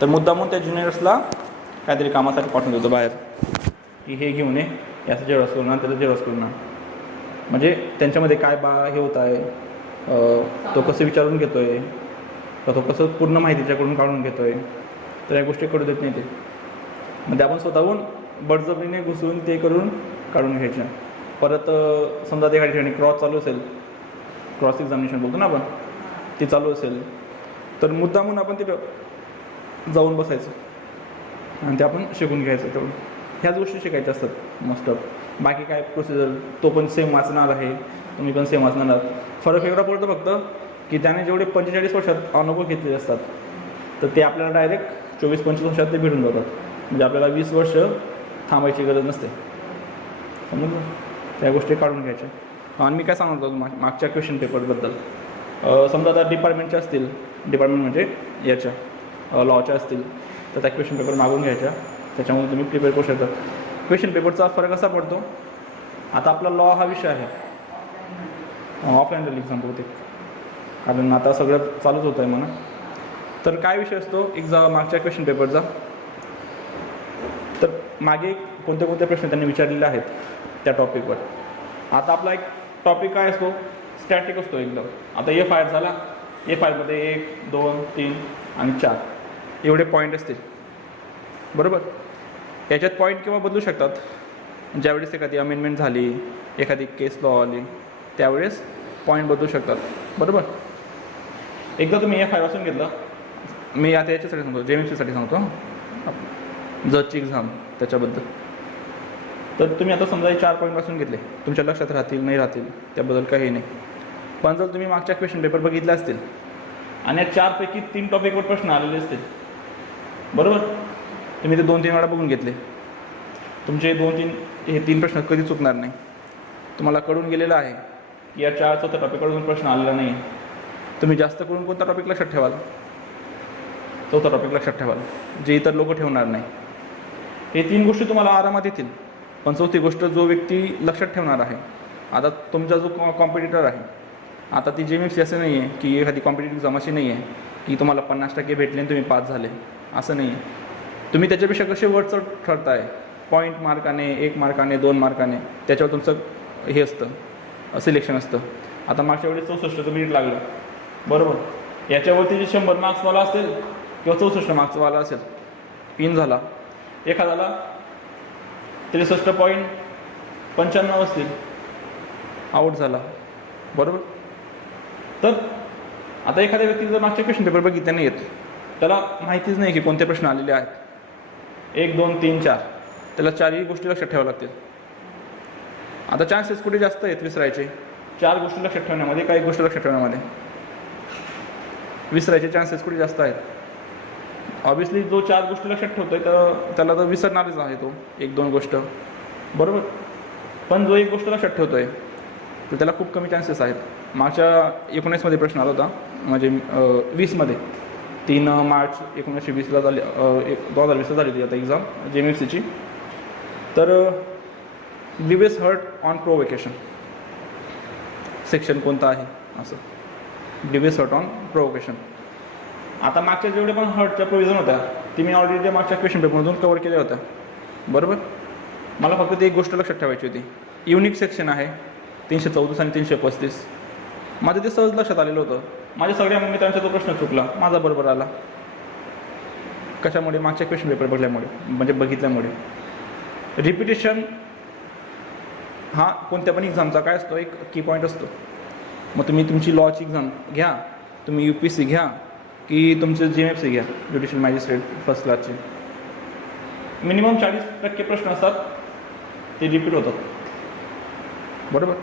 तर मुद्दामून त्या ज्युनियर्सला काहीतरी कामासाठी पाठवून देतो बाहेर, की हे घेऊन ये, याचं जेवढं करून त्याचं जेवढं करून म्हणजे त्यांच्यामध्ये काय हे होत आहे, तो कसं विचारून घेतो आहे, तो कसं पूर्ण माहिती त्याच्याकडून काढून घेतो आहे, तर या गोष्टी करू देत नाही ते. म्हणजे आपण स्वतःहून बळजबरीने घुसून ते करून काढून घ्यायचं. परत समजा ते ठिकाणी क्रॉस चालू असेल, क्रॉस एक्झामिनेशन बोलतो ना आपण, ती चालू असेल तर मुद्दामून आपण तिथं जाऊन बसायचं आणि ते आपण शिकून घ्यायचं. तेवढं ह्याच गोष्टी शिकायच्या असतात मोस्ट ऑफ. बाकी काय प्रोसिजर, तो पण सेम वाचणार आहे, तुम्ही पण सेम वाचणार. फरक एवढा पडतो फक्त की त्याने जेवढे 45 वर्षात अनुभव घेतलेले असतात तर ते आपल्याला डायरेक्ट 24-25 वर्षात ते भेटून जातात. म्हणजे आपल्याला 20 वर्ष थांबायची गरज नसते. समजलं? त्या गोष्टी काढून घ्यायच्या. आणि मी काय सांगत होतो मागच्या क्वेश्चन पेपरबद्दल. समजा आता डिपार्टमेंटच्या असतील, डिपार्टमेंट म्हणजे याच्या लॉच्या असतील, तर त्या क्वेश्चन पेपर मागून घ्यायच्या, त्याच्यामुळे तुम्ही प्रिपेअर करू शकता. क्वेश्चन पेपरचा फरक असा पडतो, आता आपला लॉ हा विषय आहे, ऑफलाईन एक्झाम होते कारण आता सगळं चालूच होतं आहे म्हणा. तर काय विषय असतो एक्झाम मागच्या क्वेश्चन पेपरचा, तर मागे कोणते कोणते प्रश्न त्यांनी विचारलेले आहेत त्या टॉपिकवर. आता आपला एक टॉपिक काय असतो, स्टॅटिक असतो एकदम. आता ए फायर झाला, ए फायरमध्ये 1, 2, 3 आणि 4 एवढे पॉईंट असतील, बरोबर. याच्यात पॉईंट किंवा बदलू शकतात. ज्यावेळेस एखादी अमेंडमेंट झाली, एखादी केस लॉ आली, त्यावेळेस पॉईंट बदलू शकतात, बरोबर. एकदा तुम्ही ए फायर वाचून घेतलं, मी आता याच्यासाठी सांगतो, JMFCसाठी सांगतो, जजची एक्झाम त्याच्याबद्दल. तर तुम्ही आता समजा 4 पॉईंट वाचून घेतले, तुमच्या लक्षात राहतील नाही राहतील त्याबद्दल काही नाही. पण जर तुम्ही मागच्या क्वेश्चन पेपर बघितले असतील आणि या 4 पैकी 3 टॉपिकवर प्रश्न आलेले असतील, बरोबर, तुम्ही ते 2-3 वेळा बघून घेतले, तुमचे 2-3 प्रश्न कधी चुकणार नाही. तुम्हाला कळून गेलेलं आहे की या 4-4 टॉपिकवरून प्रश्न आलेला नाही. तुम्ही जास्त करून कोणता टॉपिक लक्षात ठेवाल? 4था टॉपिक लक्षात ठेवाल, जे इतर लोक ठेवणार नाही. हे 3 गोष्टी तुम्हाला आरामात येतील. पण 4थी गोष्ट जो व्यक्ती लक्षात ठेवणार आहे, आता तुमचा जो कॉम्पिटिटर आहे, आता ती JMFC असं नाही आहे की एखादी कॉम्पिटिटिव्ह एक्झाम अशी नाही आहे की तुम्हाला 50% भेटले आणि तुम्ही पास झाले, असं नाही आहे. तुम्ही त्याच्यापेक्षा कसे वरचढ ठरताय, पॉईंट मार्काने, 1 मार्काने, 2 मार्काने, त्याच्यावर तुमचं हे असतं, सिलेक्शन असतं. आता मागच्या वेळेस 64चं मेरिट लागलं, बरोबर. याच्यावरती जे 100 मार्क्सवाला असेल किंवा 64 मार्क्सवाला असेल, पिन झाला. एखाद्याला 63.95 असतील, आऊट झाला, बरोबर. तर आता एखाद्या व्यक्ती जर मागच्या क्वेश्चन पेपर बघितले नाही येत, त्याला माहितीच नाही की कोणते प्रश्न आलेले आहेत, 1, 2, 3, 4, त्याला 4ही गोष्टी लक्षात ठेवाव्या लागतील. आता चान्सेस कुठे जास्त आहेत विसरायचे? 4 गोष्टी लक्षात ठेवण्यामध्ये, काही गोष्टी लक्षात ठेवण्यामध्ये. विसरायचे चान्सेस कुठे जास्त आहेत? ऑब्विसली जो 4 गोष्टी लक्षात ठेवतोय तर त्याला तर विसरणारच आहे तो 1-2 गोष्ट, बरोबर. पण जो 1 गोष्ट लक्षात ठेवतोय तर त्याला खूप कमी चान्सेस आहेत. मागच्या 19मध्ये प्रश्न आला होता, म्हणजे 20मध्ये 3 मार्च 1920ला झाली, 2020ला झाली होती आता एक्झाम JMFCची. तर grievous hurt on provocation section कोणता आहे असं, ग्रीवियस हर्ट ऑन प्रोवोकेशन. आता मागच्या जेवढे पण हर्टच्या प्रोव्हिजन होत्या ती मी ऑलरेडी मागच्या क्वेश्चन पेपरमधून कवर केल्या होत्या, बरोबर. मला फक्त ती 1 गोष्ट लक्षात ठेवायची होती. युनिक सेक्शन आहे 334 आणि 335. माझं ते सहज लक्षात आलेलं होतं. माझ्या सगळ्या मित्रांचा तो प्रश्न चुकला, माझा बरोबर आला. कशामुळे? मागच्या क्वेश्चन पेपर बघल्यामुळे, म्हणजे बघितल्यामुळे. रिपिटेशन हा कोणत्या पण एक्झामचा काय असतो, एक की पॉईंट असतो. मग तुम्ही तुमची लॉची एक्झाम घ्या, तुम्ही UPSC घ्या की तुमचं JMFC घ्या, ज्युडिशियल मॅजिस्ट्रेट फर्स्ट क्लासचे, मिनिमम 40% प्रश्न असतात ते रिपीट होतात, बरोबर.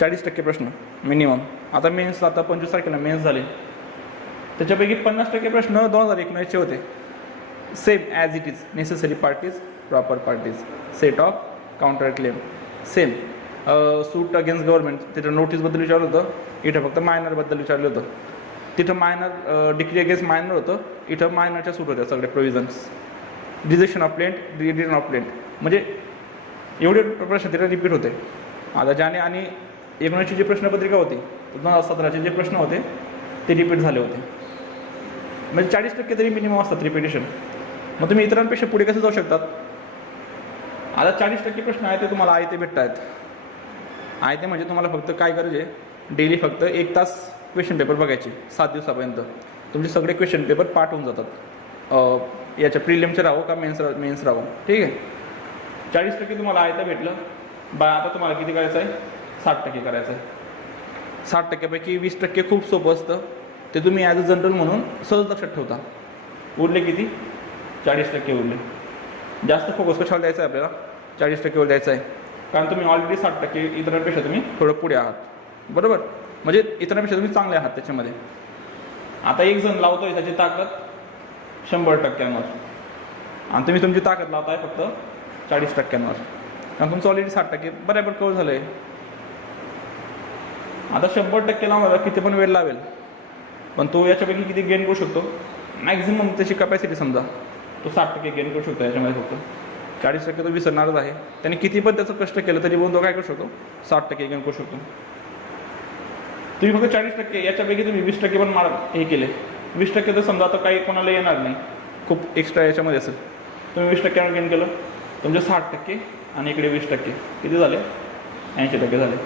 40% प्रश्न मिनिमम. आता मेन्स, आता 25 तारखेला मेन्स झाले, त्याच्यापैकी 50% प्रश्न 2019चे होते. Same as it is, necessary parties, proper parties, set of, counter claim, same. Suit against government, तिथं नोटीसबद्दल विचारलं होतं, इथं फक्त मायनरबद्दल विचारलं होतं. तिथं मायनर, डिक्री अगेन्स्ट मायनर होतं, इथं मायनरच्या सूट होत्या सगळे प्रोव्हिजन्स. डिजेक्शन ऑफ प्लेंट, डिडिशन ऑफ प्लेंट, म्हणजे एवढे प्रश्न तिथं रिपीट होते. आता ज्याने आणि 19ची जी प्रश्नपत्रिका होती, 2017चे जे प्रश्न होते ते रिपीट झाले होते. म्हणजे 40% तरी मिनिमम असतात रिपिटेशन. मग तुम्ही इतरांपेक्षा पुढे कसे जाऊ शकतात? आता 40% प्रश्न आहे ते तुम्हाला आयते भेटत आहेत. आयते म्हणजे तुम्हाला फक्त काय गरज आहे, डेली फक्त 1 तास क्वेश्चन पेपर बघायचे 7 दिवसापर्यंत. तुमचे सगळे क्वेश्चन पेपर पाठ होऊन जातात. याच्या प्रिलिमचे राहो का मेन्स राहो, ठीक आहे. 40% तुम्हाला आयतं भेटलं. आता तुम्हाला किती करायचं आहे? 60% करायचं आहे. 60%पैकी 20% खूप सोपं असतं, ते तुम्ही ॲज अ जनरल म्हणून सहज लक्षात ठेवता. उरले किती? 40% उरले. जास्त फोकस कशावर द्यायचा आहे आपल्याला? 40%वर द्यायचं आहे, कारण तुम्ही ऑलरेडी 60% इतरांपेक्षा तुम्ही थोडं पुढे आहात, बरोबर. म्हणजे इतरांपेक्षा तुम्ही चांगले आहात त्याच्यामध्ये. आता एक जण लावतोय त्याची ताकद 100%, आणि तुम्ही तुमची ताकद लावताय फक्त 40%, कारण तुमचं ऑलरेडी 60% बरोबर कव्हर झालं आहे. आता 100% लावणारा किती पण वेळ लावेल, पण तो याच्यापैकी किती गेन करू शकतो? मॅक्झिमम त्याची कॅपॅसिटी समजा तो 60% गेन करू शकतो याच्यामध्ये. फक्त 40% तो विसरणारच आहे. त्याने किती पण त्याचं कष्ट केलं तरी पण तो काय करू शकतो? 60% गेन करू शकतो. तुम्ही फक्त 40%, याच्यापैकी तुम्ही 20% पण हे केले. 20% तर समजा आता काही कोणाला येणार नाही, खूप एक्स्ट्रा याच्यामध्ये असेल. तुम्ही 20% गेन केलं, तुमचे 60% आणि इकडे 20% किती झाले? 80% झाले.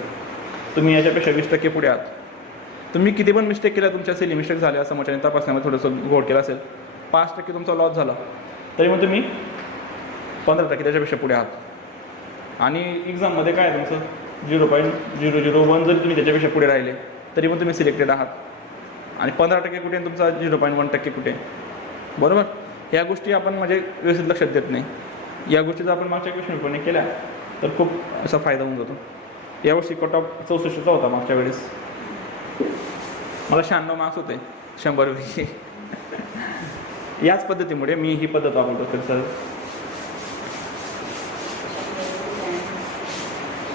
तुम्ही याच्यापेक्षा 20% पुढे आहात. तुम्ही किती पण मिस्टेक केल्या, तुमच्या सिली मिस्टेक झाल्या, समोरच्याने तपासण्यामध्ये थोडंसं घोळ केला असेल, 5% तुमचा लॉस झाला, तरी मग तुम्ही 15% त्याच्यापेक्षा पुढे आहात. आणि एक्झाममध्ये काय आहे तुमचं 0.001 जरी तुम्ही त्याच्यापेक्षा पुढे राहिले तरी पण तुम्ही सिलेक्टेड आहात. आणि 15% कुठे आणि तुमचा 0.1% कुठे, बरोबर. ह्या गोष्टी आपण म्हणजे व्यवस्थित लक्षात देत नाही. या गोष्टी जर आपण मागच्या क्वेश्चन पेपरने केल्या तर खूप असा फायदा होऊन जातो. यावर्षी कट ऑफ 64चा होता. मागच्या वेळेस मला 96 मार्क्स होते 100पैकी. याच पद्धतीमुळे मी ही पद्धत वापरतो. तर सर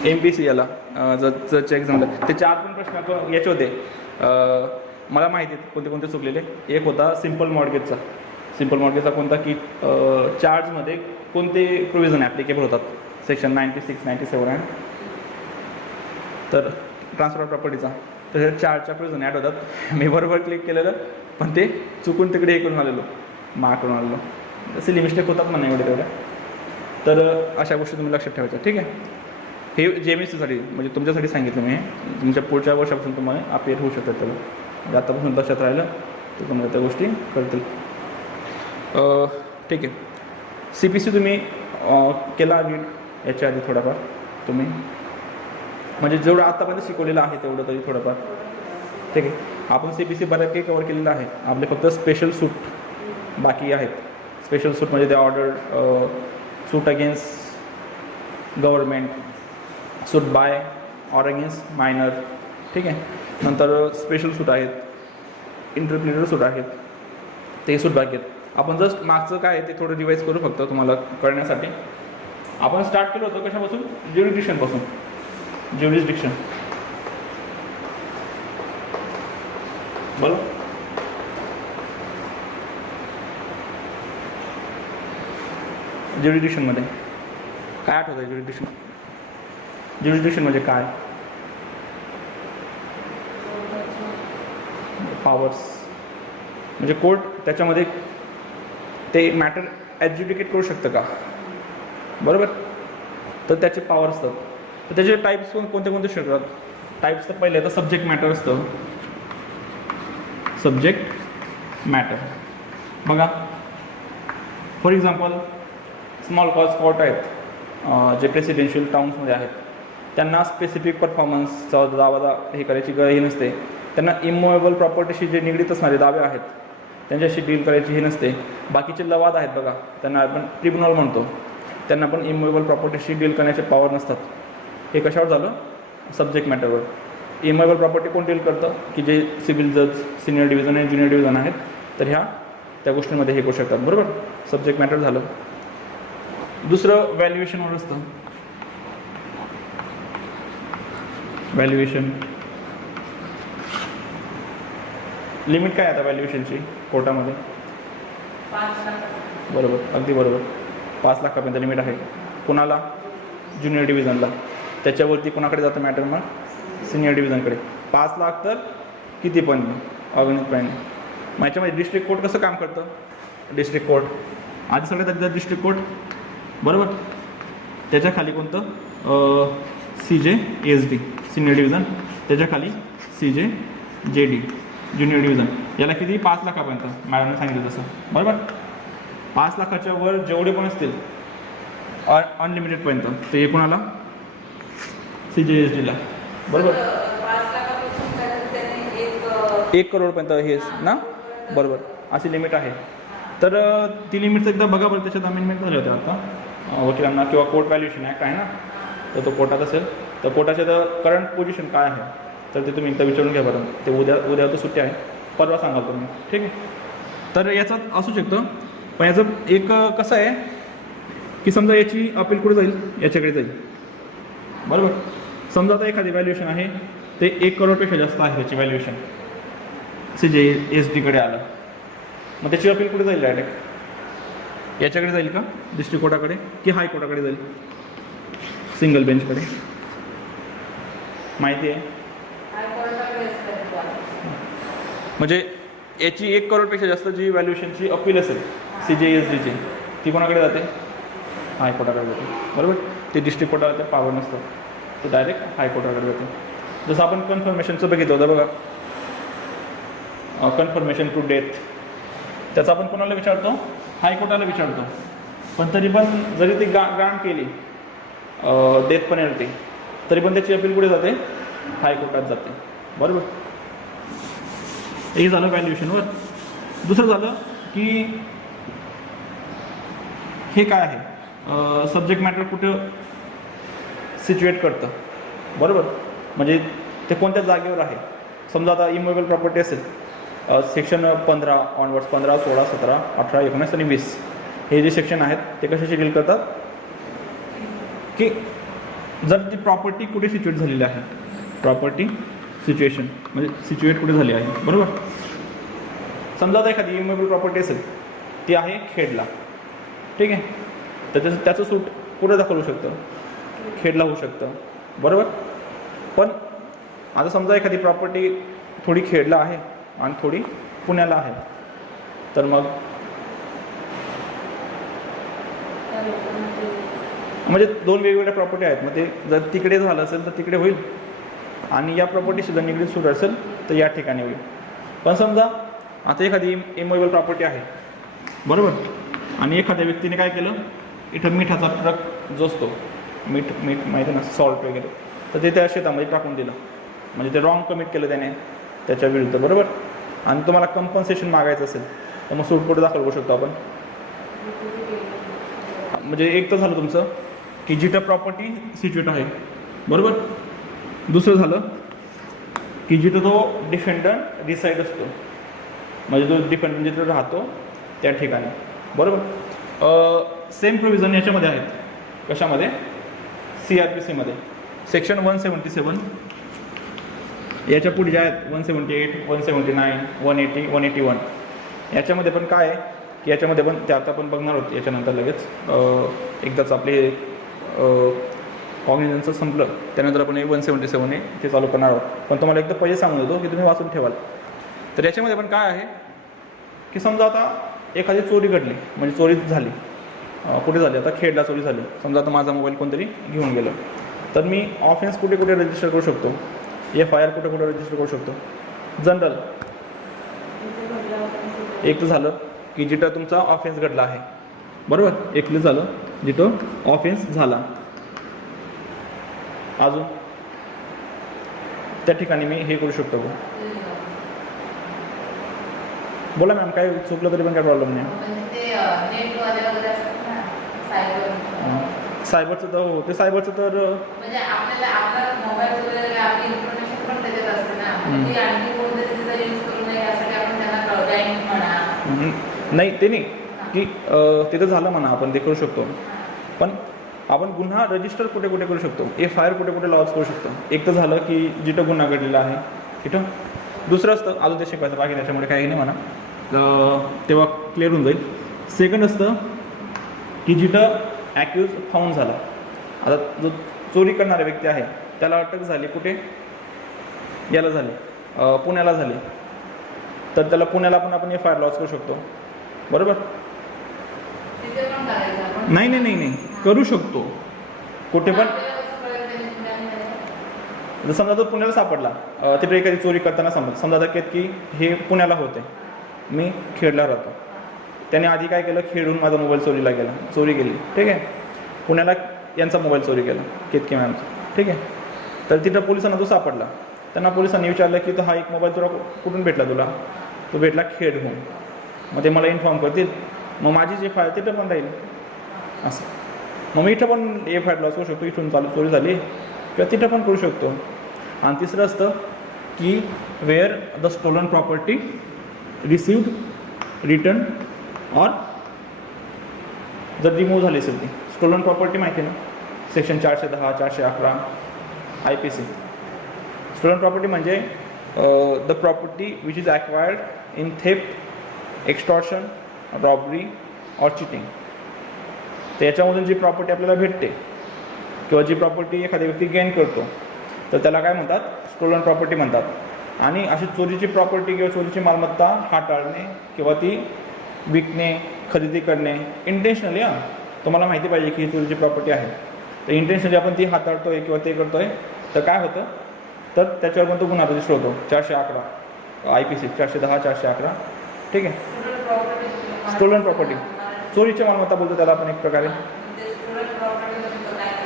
MPC याला जजच्या एक्झामला ते 4 पण प्रश्न याचे होते. मला माहिती आहेत कोणते कोणते चुकलेले. एक होता सिम्पल मॉर्गेजचा. सिम्पल मॉर्गेजचा कोणता की चार्जमध्ये कोणते प्रोव्हिजन ॲप्लिकेबल होतात, सेक्शन 96, 97 आहे. तर ट्रान्सफर ऑफ प्रॉपर्टीचा तर चार्जच्या प्रोव्हिजन ॲड होतात. मी बरोबर क्लिक केलेलं, पण ते चुकून तिकडे हे करून आलेलो, मार्क करून आलेलो. सिली मिस्टेक होतात म्हणा एवढे तेवढ्या. तर अशा गोष्टी तुम्ही लक्षात ठेवायच्या, ठीक आहे. हे JMSCसाठी म्हणजे तुमच्यासाठी सांगितलं मी. तुमच्या पुढच्या वर्षापासून तुम्हाला अपेअर होऊ शकतात त्याला. म्हणजे आतापासून लक्षात राहिलं तर तुम्हाला त्या गोष्टी कळतील, ठीक आहे. CPC तुम्ही केला नीट याच्या आधी थोडाफार तुम्ही, म्हणजे जेवढं आतापर्यंत शिकवलेलं आहे तेवढं तरी थोडंफार, ठीक आहे. आपण CPC बऱ्यापैकी कवर केलेलं आहे. आपले फक्त स्पेशल सूट बाकी आहेत. स्पेशल सूट म्हणजे ते order, suit against government, suit by or against minor, ठीक आहे. नंतर स्पेशल सूट आहेत, इंटरप्रिटर सूट आहेत, ते सूट बाकी आहेत. आपण जस्ट मागचं काय आहे ते थोडं रिवाईज करू फक्त तुम्हाला कळण्यासाठी. आपण स्टार्ट केलं होतं कशापासून? ज्युरिडिक्शनपासून. ज्युरिडिक्शन बोलो. ज्युरिडिक्शनमध्ये काय आठवतं आहे? ज्युरिडिक्शन म्हणजे काय? पॉवर्स म्हणजे कोर्ट त्याच्यामध्ये ते मॅटर ॲड्ज्युडिकेट करू शकतं का, बरोबर. तर त्याचे पॉवर असतात. तर त्याचे टाईप्स कोणते कोणते शकतात? टाईप्स तर पहिले तर सब्जेक्ट मॅटर असतं. सब्जेक्ट मॅटर बघा, for example small cause court आहेत जे प्रेसिडेन्शियल टाउन्समध्ये आहेत, त्यांना स्पेसिफिक परफॉर्मन्सचा दावा हे करायची गरज नसते. त्यांना इमोवेबल प्रॉपर्टीशी जे निगडीत असणारे दावे आहेत त्यांच्याशी डील करायची हे नसते. बाकीचे लवाद आहेत बघा, त्यांना आपण ट्रिब्युनल म्हणतो, त्यांना पण इमोवेबल प्रॉपर्टीशी डील करण्याचे पॉवर नसतात. हे कशावर झालं? सब्जेक्ट मॅटरवर. इमोवेबल प्रॉपर्टी कोण डील करतं? की जे सिव्हिल जज, सिनियर डिव्हिजन आणि ज्युनियर डिव्हिजन आहेत, तर ह्या त्या गोष्टींमध्ये हे करू शकतात, बरोबर. सब्जेक्ट मॅटर झालं. दुसरं व्हॅल्युएशनवर असतं. व्हॅल्युएशन लिमिट काय आता व्हॅल्युएशनची कोर्टामध्ये? 5 लाख. बरोबर, अगदी बरोबर. 5 लाखापर्यंत लिमिट आहे. कुणाला? ज्युनियर डिव्हिजनला. त्याच्यावरती कोणाकडे जातं मॅटर? मग सिनियर डिव्हिजनकडे. 5 लाख तर किती पण अगणित पण मग याच्यामध्ये डिस्ट्रिक्ट कोर्ट कसं काम करतं? डिस्ट्रिक्ट कोर्ट आधी सगळ्यात आधी डिस्ट्रिक्ट कोर्ट, बरोबर. त्याच्या खाली कोणतं? CJSD सिनियर डिव्हिजन, त्याच्या खाली CJJD ज्युनियर डिव्हिजन. याला किती? 5 लाखापर्यंत मॅडमने सांगितलं तसं, बरोबर. 5 लाखाच्या वर जेवढे पण असतील अनलिमिटेडपर्यंत ते एकूण आला CJSDला, बरोबर. 5 लाखापासून त्याने 1 करोडपर्यंत हे ना, बरोबर, अशी लिमिट आहे. तर ती लिमिट एकदा बघा बरं, त्याच्यात अमेंडमेंट झाले होते आता वकिलांना, किंवा कोर्ट व्हॅल्युएशन ॲक्ट आहे ना, तर तो कोर्टात असेल. तर कोर्टाचे तर करंट पोझिशन काय आहे तर ते तुम्ही एकदा विचारून घ्या बरं. ते उद्या तर सुट्टी आहे, परवा सांगाल तुम्ही, ठीक आहे. तर याचं असू शकतं, पण याचं एक कसं आहे की समजा याची अपील कुठे जाईल? याच्याकडे जाईल, बरोबर. समजा आता एखादी व्हॅल्युएशन आहे ते 1 करोडपेक्षा जास्त आहे त्याची व्हॅल्युएशन, CJSDकडे आलं, मग त्याची अपील कुठे जाईल? डायरेक्ट याच्याकडे जाईल का? डिस्ट्रिक्ट कोर्टाकडे की हायकोर्टाकडे जाईल? सिंगल बेंचकडे. माहिती आहे? म्हणजे याची 1 करोडपेक्षा जास्त जी व्हॅल्युएशनची अपील असेल CJSDची, ती कोणाकडे जाते? हायकोर्टाकडे जाते, बरोबर. ते डिस्ट्रिक्ट कोर्टाला ते पॉवर नसतं, ते डायरेक्ट हायकोर्टाकडे जाते. जसं आपण कन्फर्मेशनचं बघितलं होतं बघा, कन्फर्मेशन टू डेथ, त्याचा आपण कोणाला विचारतो? हायकोर्टाला विचारतो. पण तरी पण जरी ती ग्रांट केली डेथ पेनल्टी, तरी पण त्याची अपील कुठे जाते? हायकोर्टात जाते, बरोबर. हे झालं व्हॅल्युएशनवर. दुसरं झालं की हे काय आहे? सब्जेक्ट मॅटर कुठं सिच्युएट करतं, बरोबर. म्हणजे ते कोणत्या जागेवर आहे? समजा आता इमोवेबल प्रॉपर्टी असेल, सेक्शन 15 ऑनवर्ड्स, 15, 16, 17, 18, 19 आणि 20 हे जे सेक्शन आहेत ते कशाशी डील करतात की जर ती प्रॉपर्टी कुठे सिच्युएट झालेली आहे, प्रॉपर्टी सिच्युएशन म्हणजे सिच्युएट कुठे झाली आहे, बरोबर. समजा आता एखादी इमोवेबल प्रॉपर्टी असेल, ती आहे खेडला, ठीक आहे. तर त्याचं सूट कुठं दाखल होऊ शकतं? खेडला होऊ शकतं, बरोबर. पण आता समजा एखादी प्रॉपर्टी थोडी खेडला आहे आणि थोडी पुण्याला आहे, तर मग म्हणजे 2 वेगवेगळ्या प्रॉपर्टी आहेत. मग ते जर तिकडे झालं असेल तर तिकडे होईल, आणि या प्रॉपर्टीशी जर निगडीत सूट असेल तर या ठिकाणी होईल. पण समजा आता एखादी इमोवेबल प्रॉपर्टी आहे, बरोबर, आणि एखाद्या व्यक्तीने काय केलं, इथं मिठाचा ट्रक जो असतो, मीठ माहिती ना, सॉल्ट वगैरे, तर ते त्या शेतामध्ये टाकून दिलं, म्हणजे ते रॉंग कमिट केलं त्याने त्याच्या विरुद्ध, बरोबर. आणि तुम्हाला कंपन्सेशन मागायचं असेल तर मग सूट कुठे दाखल करू शकतो आपण? म्हणजे एक तर झालं तुमचं की जिथं प्रॉपर्टी सिच्युएट आहे, बरोबर. दुसरं झालं की जिथं तो डिफेंडंट रिसाईड असतो, म्हणजे तो डिफेंडंट जिथं राहतो त्या ठिकाणी, बरोबर. सेम प्रोव्हिजन याच्यामध्ये आहेत. कशामध्ये? CRPCमध्ये सेक्शन 177, याच्या पुढे जे आहेत 178, 179, 180, 181, याच्यामध्ये पण काय आहे की याच्यामध्ये पण ते आता आपण बघणार आहोत याच्यानंतर लगेच. एकदाच आपले कॉग्निझन्सचं संपलं त्यानंतर आपण 177 ते चालू करणार आहोत. पण तुम्हाला एकदा पहिले सांगून देतो की तुम्ही वाचून ठेवाल. तर याच्यामध्ये पण काय आहे की समजा आता एखादी चोरी घडली, म्हणजे चोरी झाली, कुठे झाली? आता खेडला चोरी झाली. समजा आता माझा मोबाईल कोणतरी घेऊन गेलं, तर मी ऑफेन्स कुठे कुठे रजिस्टर करू शकतो? FIR कुठे कुठे रजिस्टर करू शकतो? जनरल एक तर झालं की जिथं तुमचा ऑफेन्स घडला आहे, बरोबर. एकलं झालं जिथं ऑफेन्स झाला. अजून त्या ठिकाणी मी हे करू शकतो. बोला मॅम, काय चुकलं तरी पण काय प्रॉब्लेम नाही. सायबरचं तर हो, ते सायबरचं तर म्हणजे आपल्याला आपला मोबाईल वगैरे आपली इन्फॉर्मेशन पण त्याच्यात असते ना, म्हणजे आणखी कोणत्या तिथे यूज करू नये यासाठी आपण त्यांना बँक म्हणा. नाही ते नाही की ते तर झालं म्हणा, आपण ते करू शकतो. पण आपण गुन्हा रजिस्टर कुठे कुठे करू शकतो? FIR कुठे कुठे लॉन्च करू शकतो? एक तर झालं की जिथं गुन्हा घडलेला आहे तिथं. दुसरं असतं अजून ते शिकवायचं बाकी, त्याच्यामुळे काही नाही म्हणा, तेव्हा क्लिअर होऊन जाईल. सेकंड असतं की जिथं ॲक्युज फाऊंड झाला. आता जो चोरी करणारा व्यक्ती आहे त्याला अटक झाली, कुठे? याला झाली, पुण्याला झाली. तर त्याला पुण्याला पण आपण FIR लॉन्च करू शकतो. बरोबर? तिथे पण करायचं आपण. नाही नाही नाही नाही करू शकतो कुठे पण. आपल्याला कसं कळेल त्याने पुण्यामध्ये? जर समजा तो पुण्याला सापडला, तिथे एखादी चोरी करताना समजा आता की हे पुण्याला होते, मी खेडला राहतो, त्याने आधी काय केलं, खेडून माझा मोबाईल चोरी गेली. ठीक आहे. पुण्याला यांचा मोबाईल चोरी केला, केतकी मॅमचा. ठीक आहे. तर तिथं पोलिसांना तो सापडला. त्यांना पोलिसांनी विचारलं की तो हा एक मोबाईल तुला कुठून भेटला, तुला तो भेटला खेडहून. मग ते मला इन्फॉर्म करतील, मग माझी जी FIR तिथं पण राहील. असं मग मी इथं पण FIR लॉस करू शकतो, इथून चालू चोरी झाली किंवा तिथं पण करू शकतो. आणि तिसरं असतं की where the stolen property received, return or जर रिमूव्ह झाली असेल ती. स्टोलन प्रॉपर्टी माहिती ना, सेक्शन 410, 411 IPC. स्टोलन प्रॉपर्टी म्हणजे the property which is acquired in theft, extortion, robbery or cheating. तर याच्यामधून जी प्रॉपर्टी आपल्याला भेटते किंवा जी प्रॉपर्टी एखादी व्यक्ती गेन करतो, तर त्याला काय म्हणतात, स्टोलन प्रॉपर्टी म्हणतात. आणि अशी चोरीची प्रॉपर्टी किंवा चोरीची मालमत्ता हाताळणे किंवा ती विकणे, खरेदी करणे इंटेन्शनली. तुम्हाला माहिती पाहिजे की ही चोरीची प्रॉपर्टी आहे, तर इंटेन्शनली आपण ती हाताळतोय किंवा ते करतोय, तर काय होतं, तर त्याच्यावर पण तो गुन्हा रजिस्टर होतो. 411 IPC 410, 411. ठीक आहे. स्टोलन प्रॉपर्टी, चोरीची मालमत्ता बोलतो त्याला आपण एक प्रकारे.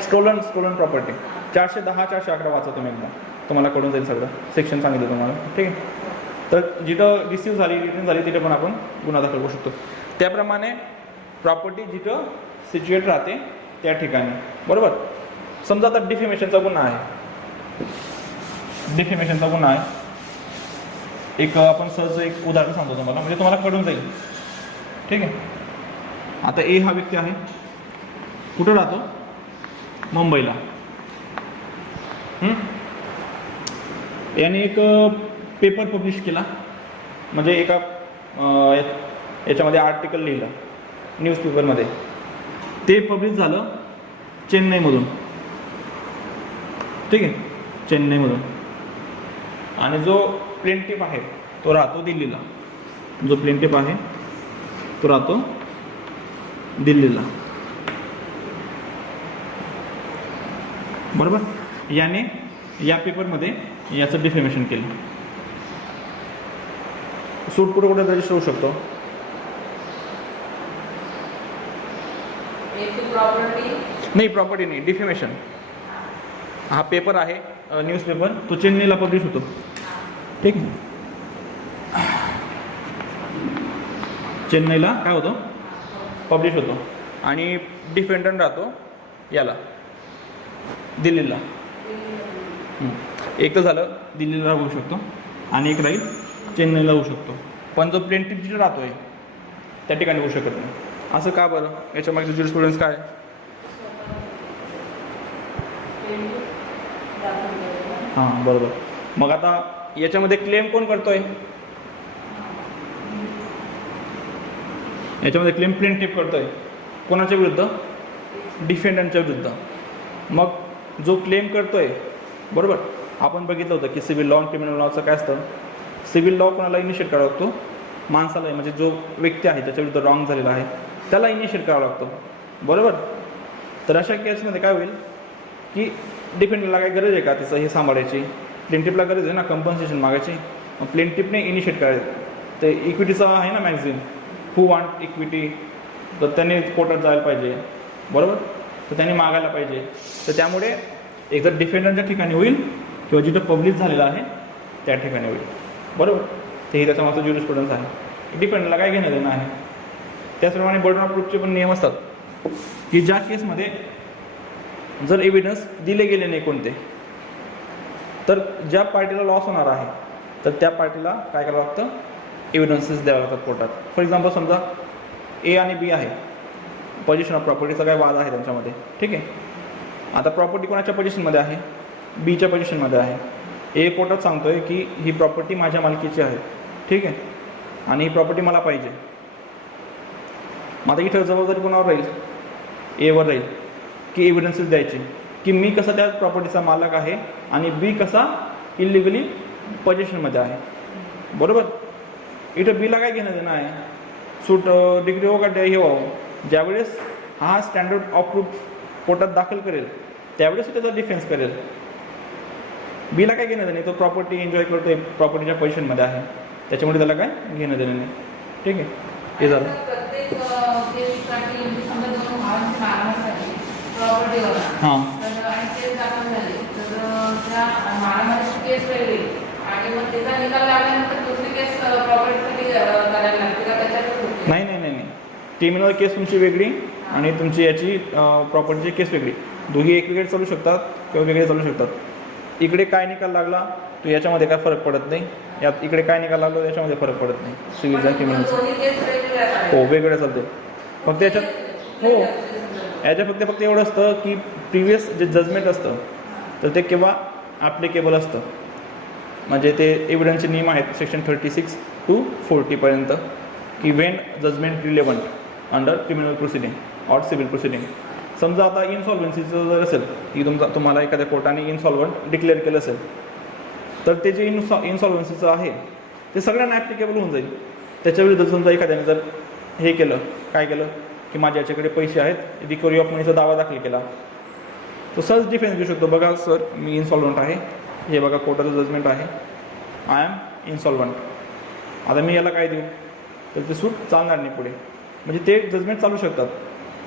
स्टोलन प्रॉपर्टी 410, 411 वाचा तुम्ही एकदा, तुम्हाला कळून जाईल सगळं. सेक्शन सांगितलं तुम्हाला. ठीक आहे. तर जिथं रिसिव्ह झाली, रिटर्न झाली, तिथे पण आपण गुन्हा दाखल करू शकतो. त्याप्रमाणे प्रॉपर्टी जिथं सिच्युएट राहते त्या ठिकाणी. बरोबर? समजा आता डिफेमेशनचा गुन्हा आहे. डिफेमेशनचा गुन्हा आहे, एक आपण सहज एक उदाहरण सांगतो तुम्हाला, म्हणजे तुम्हाला कळून जाईल. ठीक आहे. आता A हा व्यक्ती आहे, कुठं राहतो, मुंबईला. याने एक पेपर पब्लिश केला, म्हणजे एका याच्यामध्ये आर्टिकल लिहिलं न्यूजपेपरमध्ये. ते पब्लिश झालं चेन्नईमधून. ठीक आहे. चेन्नईमधून. आणि जो प्लेंटिफ आहे तो राहतो दिल्लीला. जो प्लेंटिफ आहे तो राहतो दिल्लीला. बरोबर? याने या पेपरमध्ये याचं डिफेमेशन केलं. सूट कुठे कुठे रजिस्टर होऊ शकतो? नाही, प्रॉपर्टी नाही, डिफेमेशन. हा पेपर आहे न्यूजपेपर, तो चेन्नईला पब्लिश होतो. ठीक आहे. चेन्नईला काय होतो, पब्लिश होतो. आणि डिफेंडंट राहतो याला, दिल्लीला. एक तर झालं दिल्लीला होऊ शकतो आणि एक राहील चेन्नईला होऊ शकतो. पण जो प्लेंटिफ जिथे राहतोय त्या ठिकाणी होऊ शकत नाही. असं का बरं? याच्या मागचे ज्युरिस्प्रुडन्स काय? हां, बरोबर. मग आता याच्यामध्ये क्लेम कोण करतोय? याच्यामध्ये क्लेम प्लेंटिफ करतोय. कोणाच्या विरुद्ध? डिफेंडंटच्या विरुद्ध. मग जो क्लेम करतोय, बरोबर, आपण बघितलं होतं की सिव्हिल लॉ आणि क्रिमिनल लॉचं काय असतं. सिव्हिल लॉ कोणाला इनिशिएट करावा लागतो? माणसाला, म्हणजे जो व्यक्ती आहे त्याच्या विरुद्ध रॉंग झालेला आहे त्याला इनिशिएट करावा लागतो. बरोबर? तर अशा केसमध्ये काय होईल की डिफेंडरला काय गरज आहे का तिचं हे सांभाळायची? प्लेंटिफला गरज आहे ना कंपन्सेशन मागायची. मग प्लेंटिफने इनिशिएट करायचं. ते इक्विटीचा आहे ना मॅगझिन, हू वॉन्ट इक्विटी, तर त्याने कोर्टात जायला पाहिजे. बरोबर? तर त्यांनी मागायला पाहिजे. तर त्यामुळे एक जर डिफेंडरच्या ठिकाणी होईल किंवा जिथं पब्लिश झालेलं आहे त्या ठिकाणी होईल. बरोबर? ते हे त्याचा मागचा ज्युरिस्प्रुडन्स आहे. डिफेंडरला काय घेणं देणं आहे. त्याचप्रमाणे बर्डन ऑफ प्रूफचे पण नियम असतात की ज्या केसमध्ये जर एव्हिडन्स दिले गेले नाही कोणते, तर ज्या पार्टीला लॉस होणार आहे तर त्या पार्टीला काय करावं लागतं? एव्हिडन्सेस द्यावे लागतात कोर्टात. फॉर एक्झाम्पल समजा A आणि B आहे, पोझिशन ऑफ प्रॉपर्टीचा काय वाद आहे त्यांच्यामध्ये. ठीक आहे. आता प्रॉपर्टी कोणाच्या पोझिशनमध्ये आहे? Bच्या पोझिशनमध्ये आहे. A कोर्टात सांगतोय की ही प्रॉपर्टी माझ्या मालकीची आहे. ठीक आहे. आणि ही प्रॉपर्टी मला पाहिजे. मग आता इथं जबाबदारी कोणावर राहील? Aवर राहील की एव्हिडन्सेस द्यायचे की मी कसा त्या प्रॉपर्टीचा मालक आहे आणि B कसा इलिगली पोझिशनमध्ये आहे. बरोबर? इथं बीला काय घेणं देणं आहे, सूट डिग्री हो का हे व्हावं. ज्यावेळेस हा स्टँडर्ड ऑफ प्रूफ कोर्टात दाखल करेल त्यावेळेस त्याचा डिफेन्स करेल. बीला काय घेणं देणं, तो प्रॉपर्टी एन्जॉय करतोय, प्रॉपर्टीच्या पोझिशनमध्ये आहे, त्याच्यामुळे त्याला काय घेणं देणं नाही. ठीक आहे, हे झालं. प्रत्येक केससाठी समजा दोन भावांची मारण्यासाठी प्रॉपर्टीवर हां आणि केस दाखल झाली तर त्या मारामारीची केस वेगळी आणि मग त्याचा निकाल लागल्यानंतर दुसरी केस प्रॉपर्टीसाठी करायला लागते का त्याच्यातच होते? नाही नाही नाही नाही, क्रिमिनल केस तुमची वेगळी आणि तुमची याची प्रॉपर्टीची केस वेगळी. दोघी एकवेगळे चालू शकतात किंवा वेगळे चालू शकतात. इकडे काय निकाल लागला तो याच्यामध्ये काय फरक पडत नाही, यात इकडे काय निकाल लागला याच्यामध्ये फरक पडत नाही. सिव्हिलचा क्रिमिनलचा दोन्ही केस वेगवेगळ्या हो वेगवेगळ्या चालते. फक्त याच्यात हो याच्या फक्त एवढं असतं की प्रिव्हियस जे जजमेंट असतं तर ते केव्हा ॲप्लिकेबल असतं. म्हणजे ते एव्हिडन्सचे नियम आहेत सेक्शन 36 to 40 पर्यंत की when judgment relevant under criminal proceeding or civil proceeding. समजा आता इन्सॉल्व्हन्सीचं जर असेल की तुम्हाला एखाद्या कोर्टाने इन्सॉल्व्हंट डिक्लेअर केलं असेल तर ते जे इन्सॉल्व्हन्सीचं आहे ते सगळ्यांना ॲप्लिकेबल होऊन जाईल. त्याच्याविरुद्ध समजा एखाद्याने जर हे केलं, काय केलं की माझ्या याच्याकडे पैसे आहेत, रिकव्हरी ऑफ मनीचा दावा दाखल केला, तो सहज डिफेन्स घेऊ शकतो. बघा सर मी इन्सॉल्व्हंट आहे, हे बघा कोर्टाचं जजमेंट आहे, आय एम इन्सॉल्व्हंट. आता मी याला काय देऊ, तर ते सूट चालणार नाही पुढे. म्हणजे ते जजमेंट चालू शकतात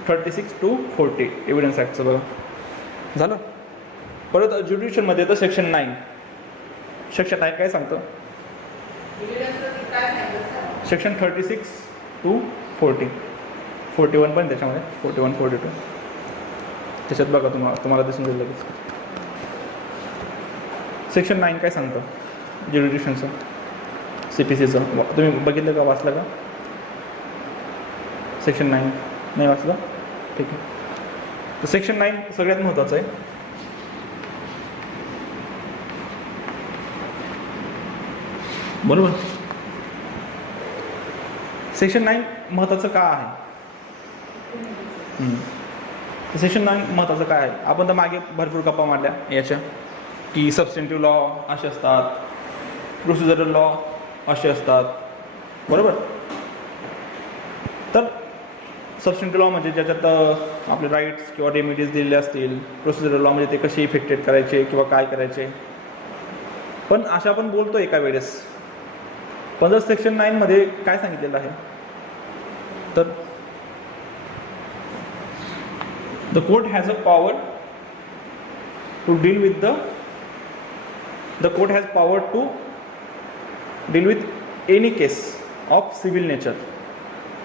36 to 40 एव्हिडन्स ॲक्टचं. बघा झालं. परत ज्युडिशियलमध्ये येतं सेक्शन 9. सेक्शन 9 काय सांगतं, सेक्शन 36 to 40, 41 पण त्याच्यामध्ये 41, 42 त्याच्यात बघा तुम्हाला दिसून जाईल लगेच. सेक्शन 9 काय सांगतं ज्युडिशियलचं, CPCचं. तुम्ही बघितलं का, वाचलं का सेक्शन 9? नाही वाचलं? ठीक आहे. तर सेक्शन 9 सगळ्यात महत्त्वाचं आहे. बरोबर. सेक्शन 9 महत्त्वाचं का आहे? सेक्शन 9 महत्त्वाचं काय आहे, आपण तर मागे भरपूर गप्पा मारल्या याच्या की सबस्टेंटिव्ह लॉ असे असतात, प्रोसिजरल लॉ असे असतात. बरोबर. तर सबस्टेंटिव्ह लॉ म्हणजे ज्याच्यात आपले राईट्स किंवा रेमेडीज दिलेले असतील. प्रोसिजरल लॉ म्हणजे ते कसे इफेक्टेड करायचे किंवा काय करायचे. पण अशा आपण बोलतो एका वेळेस. पण जर सेक्शन 9 मध्ये काय सांगितलेलं आहे तर the court has a power to deal with the court has power to deal with any case of civil nature.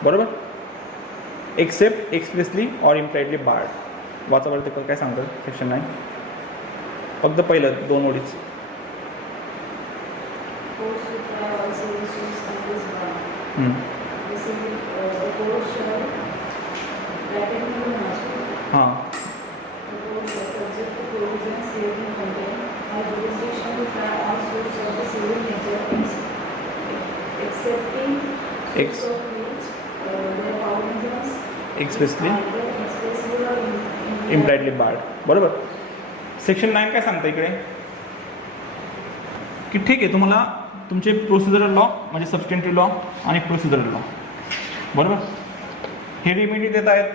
बरोबर. Except expressly or impliedly barred. वाचा बरं ते काय सांगतं सेक्शन 9. फक्त पहिलं 2 ओळीच. हां एक्सप्रेसली इम्प्लाइडली बार्ड. बरोबर. सेक्शन 9 काय सांगतं इकडे की ठीक आहे तुम्हाला तुमचे प्रोसिजरल लॉ म्हणजे सबस्टेंटिव्ह लॉ आणि प्रोसिजरल लॉ. बरोबर. हे रेमेडी देत आहेत,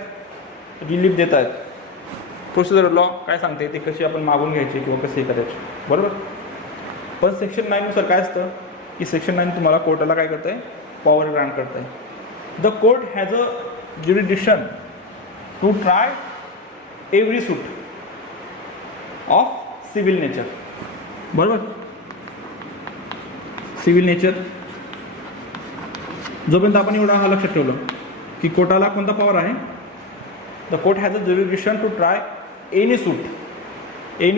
रिलीफ देत आहेत. प्रोसिजरल लॉ काय सांगते ते कशी आपण मागून घ्यायची किंवा कशी करायची. बरोबर. पण सेक्शन 9 नुसार काय असतं की सेक्शन 9 तुम्हाला कोर्टाला काय करतं आहे, पॉवर ग्रांट करतं आहे. The court has a jurisdiction to try every suit of civil nature. बरोबर. सिव्हिल नेचर जोपर्यंत आपण एवढा हा लक्षात ठेवलं की कोर्टाला कोणता पॉवर आहे, the court has a jurisdiction to try any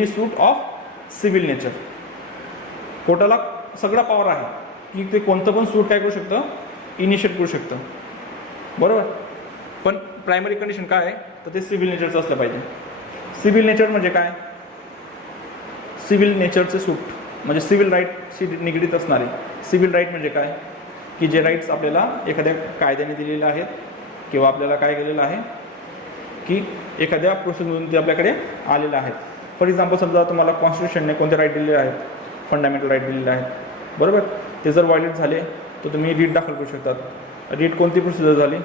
suit of civil nature. कोर्टाला सगळा पॉवर आहे की ते कोणतं पण सूट काय करू शकतं, इनिशिएट करू शकतं. बरोबर. पण प्रायमरी कंडिशन काय आहे तर ते सिव्हिल नेचरचं असलं पाहिजे. सिव्हिल नेचर म्हणजे काय, सिव्हिल नेचरचे सूट म्हणजे सिव्हिल राईटशी निगडीत असणारे. सिव्हिल राईट म्हणजे काय की जे राईट्स आपल्याला एखाद्या कायद्याने दिलेले आहेत किंवा आपल्याला काय केलेलं आहे की एखाद्या प्रोसेसमधून ते आपल्याकडे आलेलं आहेत. फॉर एक्झाम्पल समजा तुम्हाला कॉन्स्टिट्यूशनने कोणते राईट दिलेले आहेत, फंडामेंटल राईट दिलेले आहेत. बरोबर. ते जर व्हायलेट झाले तर तुम्ही रीट दाखल करू शकतात. रीट कोणती प्रोसिजर झाली?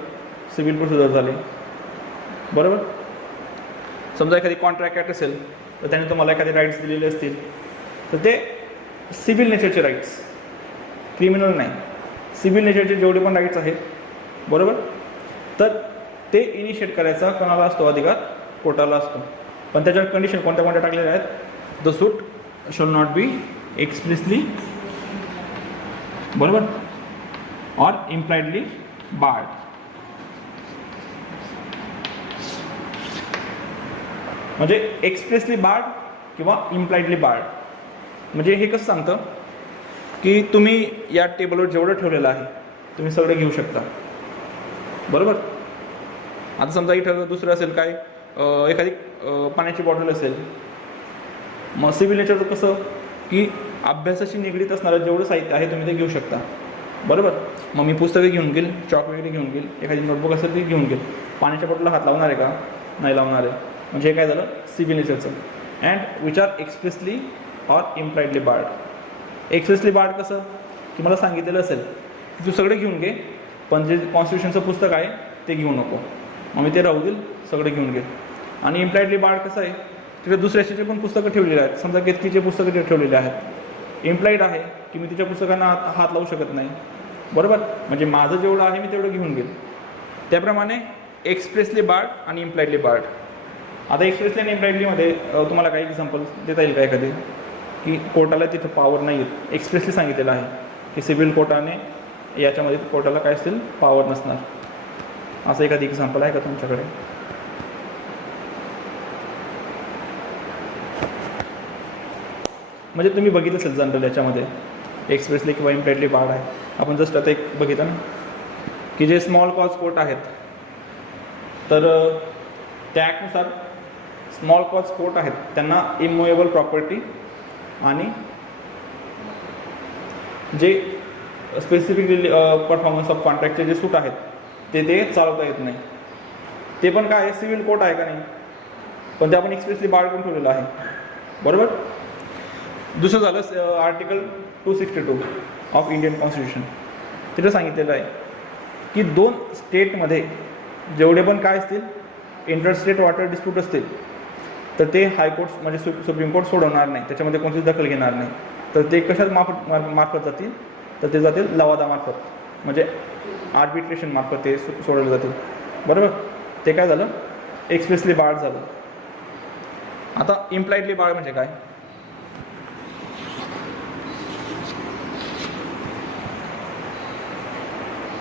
सिव्हिल प्रोसिजर झाली. बरोबर. समजा एखादी कॉन्ट्रॅक्ट ॲक्ट असेल तर त्याने तुम्हाला एखादे राईट्स दिलेले असतील तर ते सिव्हिल नेचरचे राईट्स, क्रिमिनल नाही, सिव्हिल नेचरचे जेवढे पण राईट्स आहेत, बरोबर, तर ते इनिशिएट करायचा कोणाला असतो अधिकार? कोर्टाला असतो. पण त्याच्यावर कंडिशन कोणत्या कोणत्या टाकलेल्या आहेत? The suit shawl not be expressly, बरोबर, और इम्प्लाइडली बार्ड. म्हणजे एक्सप्रेसली बार्ड किंवा इम्प्लाइडली बार्ड. म्हणजे हे कसं सांगतं की तुम्ही या टेबलवर जेवढं ठेवलेलं आहे तुम्ही सगळं घेऊ शकता, बरोबर. आता समजा इथं दुसरं असेल काय, एखादी पाण्याची बॉटल असेल, मग सिव्हिल नेचरचं कसं की अभ्यासाशी निगडीत असणारं जेवढं साहित्य आहे तुम्ही ते घेऊ शकता, बरोबर. मग मी पुस्तकं घेऊन गेल, चॉक वगैरे घेऊन गेल, एखादी नोटबुक असेल ती घेऊन गेल, पाण्याच्या बॉटलला हात लावणार आहे का? नाही लावणार आहे. म्हणजे हे काय झालं? सिव्हिल नेचरचं. And which are expressly or impliedly barred. Expressly barred कसं की मला सांगितलेलं असेल की तू सगळं घेऊन घे, पण जे कॉन्स्टिट्यूशनचं पुस्तक आहे ते घेऊ नको, मग मी ते राहू देईल, सगळं घेऊन घे. आणि इम्प्लाइडली बार्ड कसं आहे, तिथे दुसऱ्याचे पण पुस्तकं ठेवलेले आहेत. समजा केतकीचे पुस्तकं तिथे ठेवलेले आहेत, इम्प्लाइड आहे की मी तिच्या पुस्तकांना हात लावू शकत नाही, बरोबर. म्हणजे माझं जेवढं आहे मी तेवढं घेऊन घेईल. त्याप्रमाणे एक्सप्रेसली बार्ड आणि इम्प्लाइडली बार्ड. आता एक्सप्रेसली आणि इम्प्लाइडलीमध्ये तुम्हाला काही एक्झाम्पल देता येईल का एखादे? की कोर्टाला तिथं पॉवर नाही आहेत, एक्सप्रेसली सांगितलेलं आहे की सिव्हिल कोर्टाने याच्यामध्ये कोर्टाला काय असेल पॉवर नसणार. असं एखादी एक्झाम्पल आहे का तुमच्याकडे? म्हणजे तुम्ही बघितलं असेल जनरल याच्यामध्ये एक्सप्रेसली किंवा इम्प्लाइडली बार्ड आहे. आपण जस्ट आता एक बघितलं ना की जे स्मॉल कॉज कोर्ट आहेत, तर त्या ॲक्टनुसार स्मॉल कॉज कोर्ट आहेत त्यांना इमूवेबल प्रॉपर्टी आणि जे स्पेसिफिकली परफॉर्मन्स ऑफ कॉन्ट्रॅक्टचे जे सूट आहेत ते चालवता येत नाही. ते पण काय आहे? सिव्हिल कोर्ट आहे का नाही, पण ते आपण एक्सप्रेसली बार्ड करून ठेवलेलं आहे, बरोबर. दुसरं झालं आर्टिकल 262 ऑफ इंडियन कॉन्स्टिट्यूशन. तिथं सांगितलेलं आहे की 2 स्टेटमध्ये जेवढे पण काय असतील इंटरस्टेट वॉटर डिस्प्यूट असतील तर ते हायकोर्ट म्हणजे सुप्रीम कोर्ट सोडवणार नाही, त्याच्यामध्ये कोणतीच दखल घेणार नाही. तर ते कशात मार्फत जातील? तर ते जातील लवादामार्फत, म्हणजे आर्बिट्रेशन मार्फत ते सोडवले जातील, बरोबर. ते काय झालं? एक्सप्रेसली बार्ड झालं. आता इम्प्लाइडली बार्ड म्हणजे काय?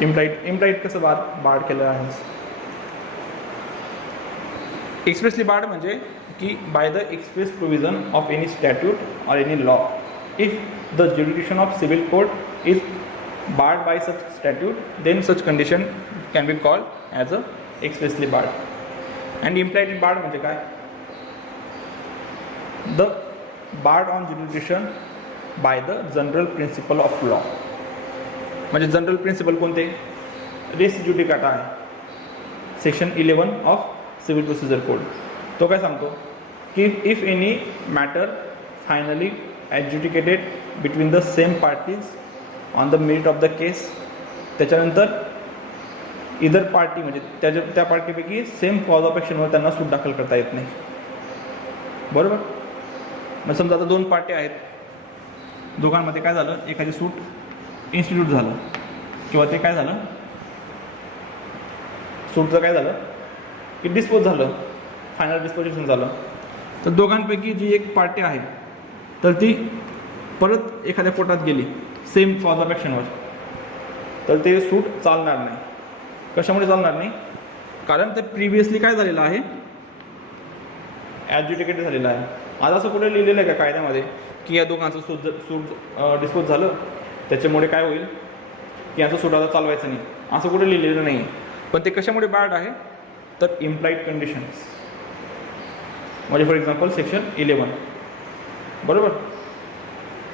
इम्प्लाइड कसं बार्ड केलं आहे? एक्सप्रेसली बार्ड म्हणजे की by the express provision of any statute और any law, if the jurisdiction of civil court is barred by such statute, then such condition can be called as a expressly barred. And impliedly barred म्हणजे काय? The bar on jurisdiction by the general principle of law. म्हणजे general principle कोणते? रेस ज्युडिकाटा आहे, section 11 of civil procedure code. तो काय सांगतो की if any matter finally adjudicated between the same parties on the merit of the case, त्याच्यानंतर इदर पार्टी म्हणजे त्या पार्टीपैकी सेम कॉज ऑफ ॲक्शनवर त्यांना सूट दाखल करता येत नाही, बरोबर. मग समजा आता 2 पार्टी आहेत, दोघांमध्ये काय झालं? एखादी सूट इन्स्टिट्यूट झालं किंवा ते काय झालं, सूटचं काय झालं की डिस्पोज झालं, फायनल डिस्पोजिशन झालं. तर दोघांपैकी जी एक पार्टी आहे तर ती परत एखाद्या कोर्टात गेली सेम कॉज ऑफ ॲक्शनवर, तर ते सूट चालणार नाही. कशामुळे चालणार नाही? कारण ते प्रिव्हियसली काय झालेलं आहे? ॲड्ज्युडिकेटेड झालेलं आहे. आज असं कुठे लिहिलेलं आहे का कायद्यामध्ये की या दोघांचं सूट डिस्पोज झालं त्याच्यामुळे काय होईल की यांचं सूट आता चालवायचं नाही, असं कुठे लिहिलेलं नाही. पण ते कशामुळे बार्ड आहे? तर इम्प्लाइड कंडिशन्स, म्हणजे फॉर एक्झाम्पल सेक्शन 11, बरोबर.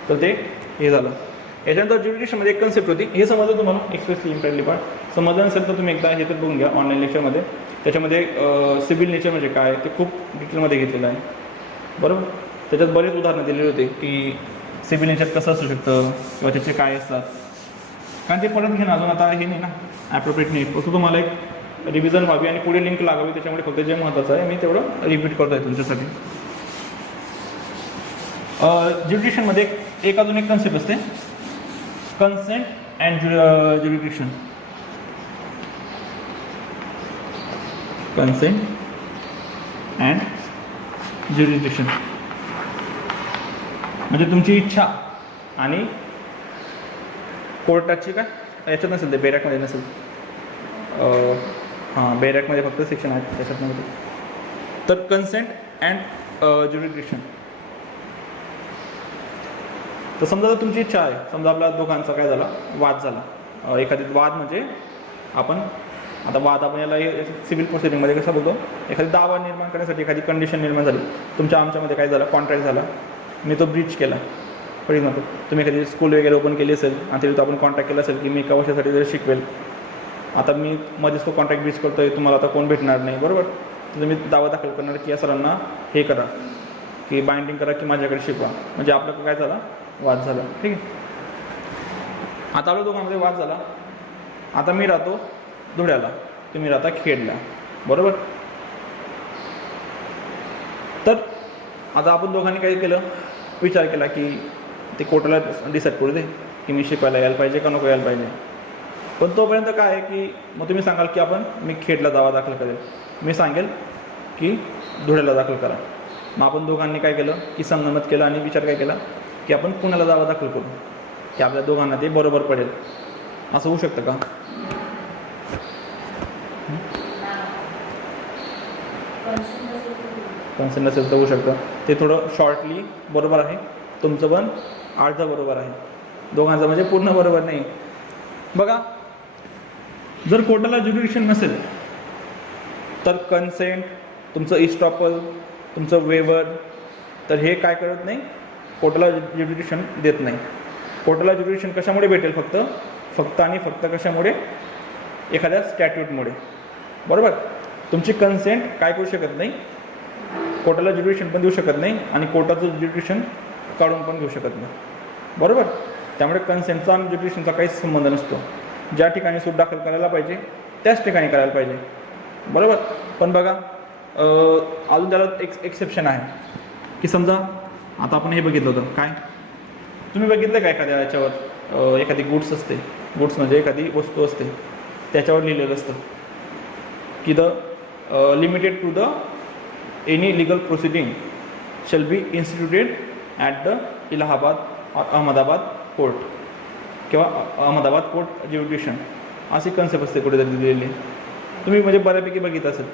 तर ते हे झालं. याच्यानंतर ज्युडिक्शनमध्ये एक कन्सेप्ट होती, हे समजलं तुम्हाला? Expressly impliedly barred. समजलं नसेल तर तुम्ही एकदा हे तर बघून घ्या ऑनलाईन लेक्चरमध्ये. त्याच्यामध्ये सिव्हिल नेचर म्हणजे काय ते खूप डिटेलमध्ये घेतलेलं आहे, बरोबर. त्याच्यात बरेच उदाहरणं दिलेली होते की सिव्हिल नेचर कसं असू शकतं किंवा त्याचे काय असतात. कारण ते परत घेणं अजून आता हे नाही ना, ॲप्रोप्रिएट नाही. फक्त तुम्हाला एक रिव्हिजन व्हावी आणि पुढे लिंक लागावी, त्याच्यामुळे फक्त जे महत्त्वाचं आहे मी तेवढं रिपीट करतो आहे तुमच्यासाठी. ज्युडिक्शनमध्ये एक अजून एक कन्सेप्ट असते, कन्सेंट अँड ज्युडिक्शन. कन्सेंट अँड ज्युडिक्शन म्हणजे तुमची इच्छा आणि कोर्टाची काय याच्यात नसेल, ते बेरॅकमध्ये नसेल. हां, बेरॅकमध्ये फक्त सेक्शन आहेत त्याच्यात नव्हते. तर कन्सेंट अँड ज्युडिक्शन. तर समजा जर तुमची इच्छा आहे, समजा आपल्या दोघांचा काय झाला, वाद झाला. एखादी वाद म्हणजे आपण याला सिव्हिल प्रोसिडिंगमध्ये कसं बोलतो, एखादी दावा निर्माण करण्यासाठी एखादी कंडिशन निर्माण झाली. आमच्यामध्ये काय झालं, कॉन्ट्रॅक्ट झाला, मी तो ब्रीच केला. फॉर एक्झाम्पल तुम्ही एखादी स्कूल वगैरे ओपन केली असेल आणि तिथे आपण कॉन्ट्रॅक्ट केला असेल की मी एका वर्षासाठी जरी शिकवेल, आता मी मध्येच तो कॉन्ट्रॅक्ट ब्रीच करतो आहे, तुम्हाला आता कोण भेटणार नाही, बरोबर. तर तुम्ही दावा दाखल करणार की या सरांना हे करा, की बाइंडिंग करा, की माझ्याकडे शिकवा. म्हणजे आपलं काय झाला, वाद झाला. ठीक आहे. आता आपल्या दोघांमध्ये वाद झाला. आता मी राहतो धुळ्याला, तुम्ही राहता खेडला, बरोबर. तर आता आपण दोघांनी काय केलं, विचार केला की ते कोर्टाला डिसाईड करू दे की मी शिकवायला यायला पाहिजे का नको यायला पाहिजे. पण तोपर्यंत काय आहे की मग तुम्ही सांगाल की मी खेडला दावा दाखल करेल, मी सांगेल की धुळ्याला दाखल करा. मग आपण दोघांनी काय केलं की संगनमत केलं आणि विचार काय केला की आपण पुण्याला दावा दाखल करू, की आपल्या दोघांना ते बरोबर पडेल. असं होऊ शकतं का? कन्सेंट नसेल तर होऊ शकतं. ते थोडं शॉर्टली बरोबर आहे, तुमचं पण अर्धं बरोबर आहे, दोघांचं म्हणजे पूर्ण बरोबर नाही. बघा, जर कोर्टाला ज्युडिक्शन नसेल तर कन्सेंट, तुमचं इस्टॉपल, तुमचं वेवर, तर हे काय करत नाही, कोर्टाला ज्युडिक्शन देत नाही. कोर्टाला ज्युडिक्शन कशामुळे भेटेल, फक्त आणि फक्त कशामुळे, एखाद्या स्टॅट्यूटमुळे, बरोबर. तुमची कन्सेंट काय करू शकत नाही, कोर्टाला ज्युडिक्शन पण देऊ शकत नाही आणि कोर्टाचं ज्युडिक्शन काढून पण घेऊ शकत नाही, बरोबर. त्यामुळे कन्सेंटचा आणि ज्युडिक्शनचा काहीच संबंध नसतो. ज्या ठिकाणी सूट दाखल करायला पाहिजे त्याच ठिकाणी करायला पाहिजे, बरोबर. पण बघा, अजून त्याला एक एक्सेप्शन आहे की समजा आता आपण हे बघितलं होतं, काय तुम्ही बघितलं का, एखाद्या याच्यावर एखादी गुड्स असते, गुड्स म्हणजे एखादी वस्तू असते, त्याच्यावर लिहिलेलं असतं की the limited to the any legal proceeding shall be instituted at the Allahabad और अहमदाबाद कोर्ट किंवा अहमदाबाद कोर्ट ज्युडिक्शन, अशी कन्सेप्ट असते कुठेतरी दिलेली. तुम्ही म्हणजे बऱ्यापैकी बघितलं असेल.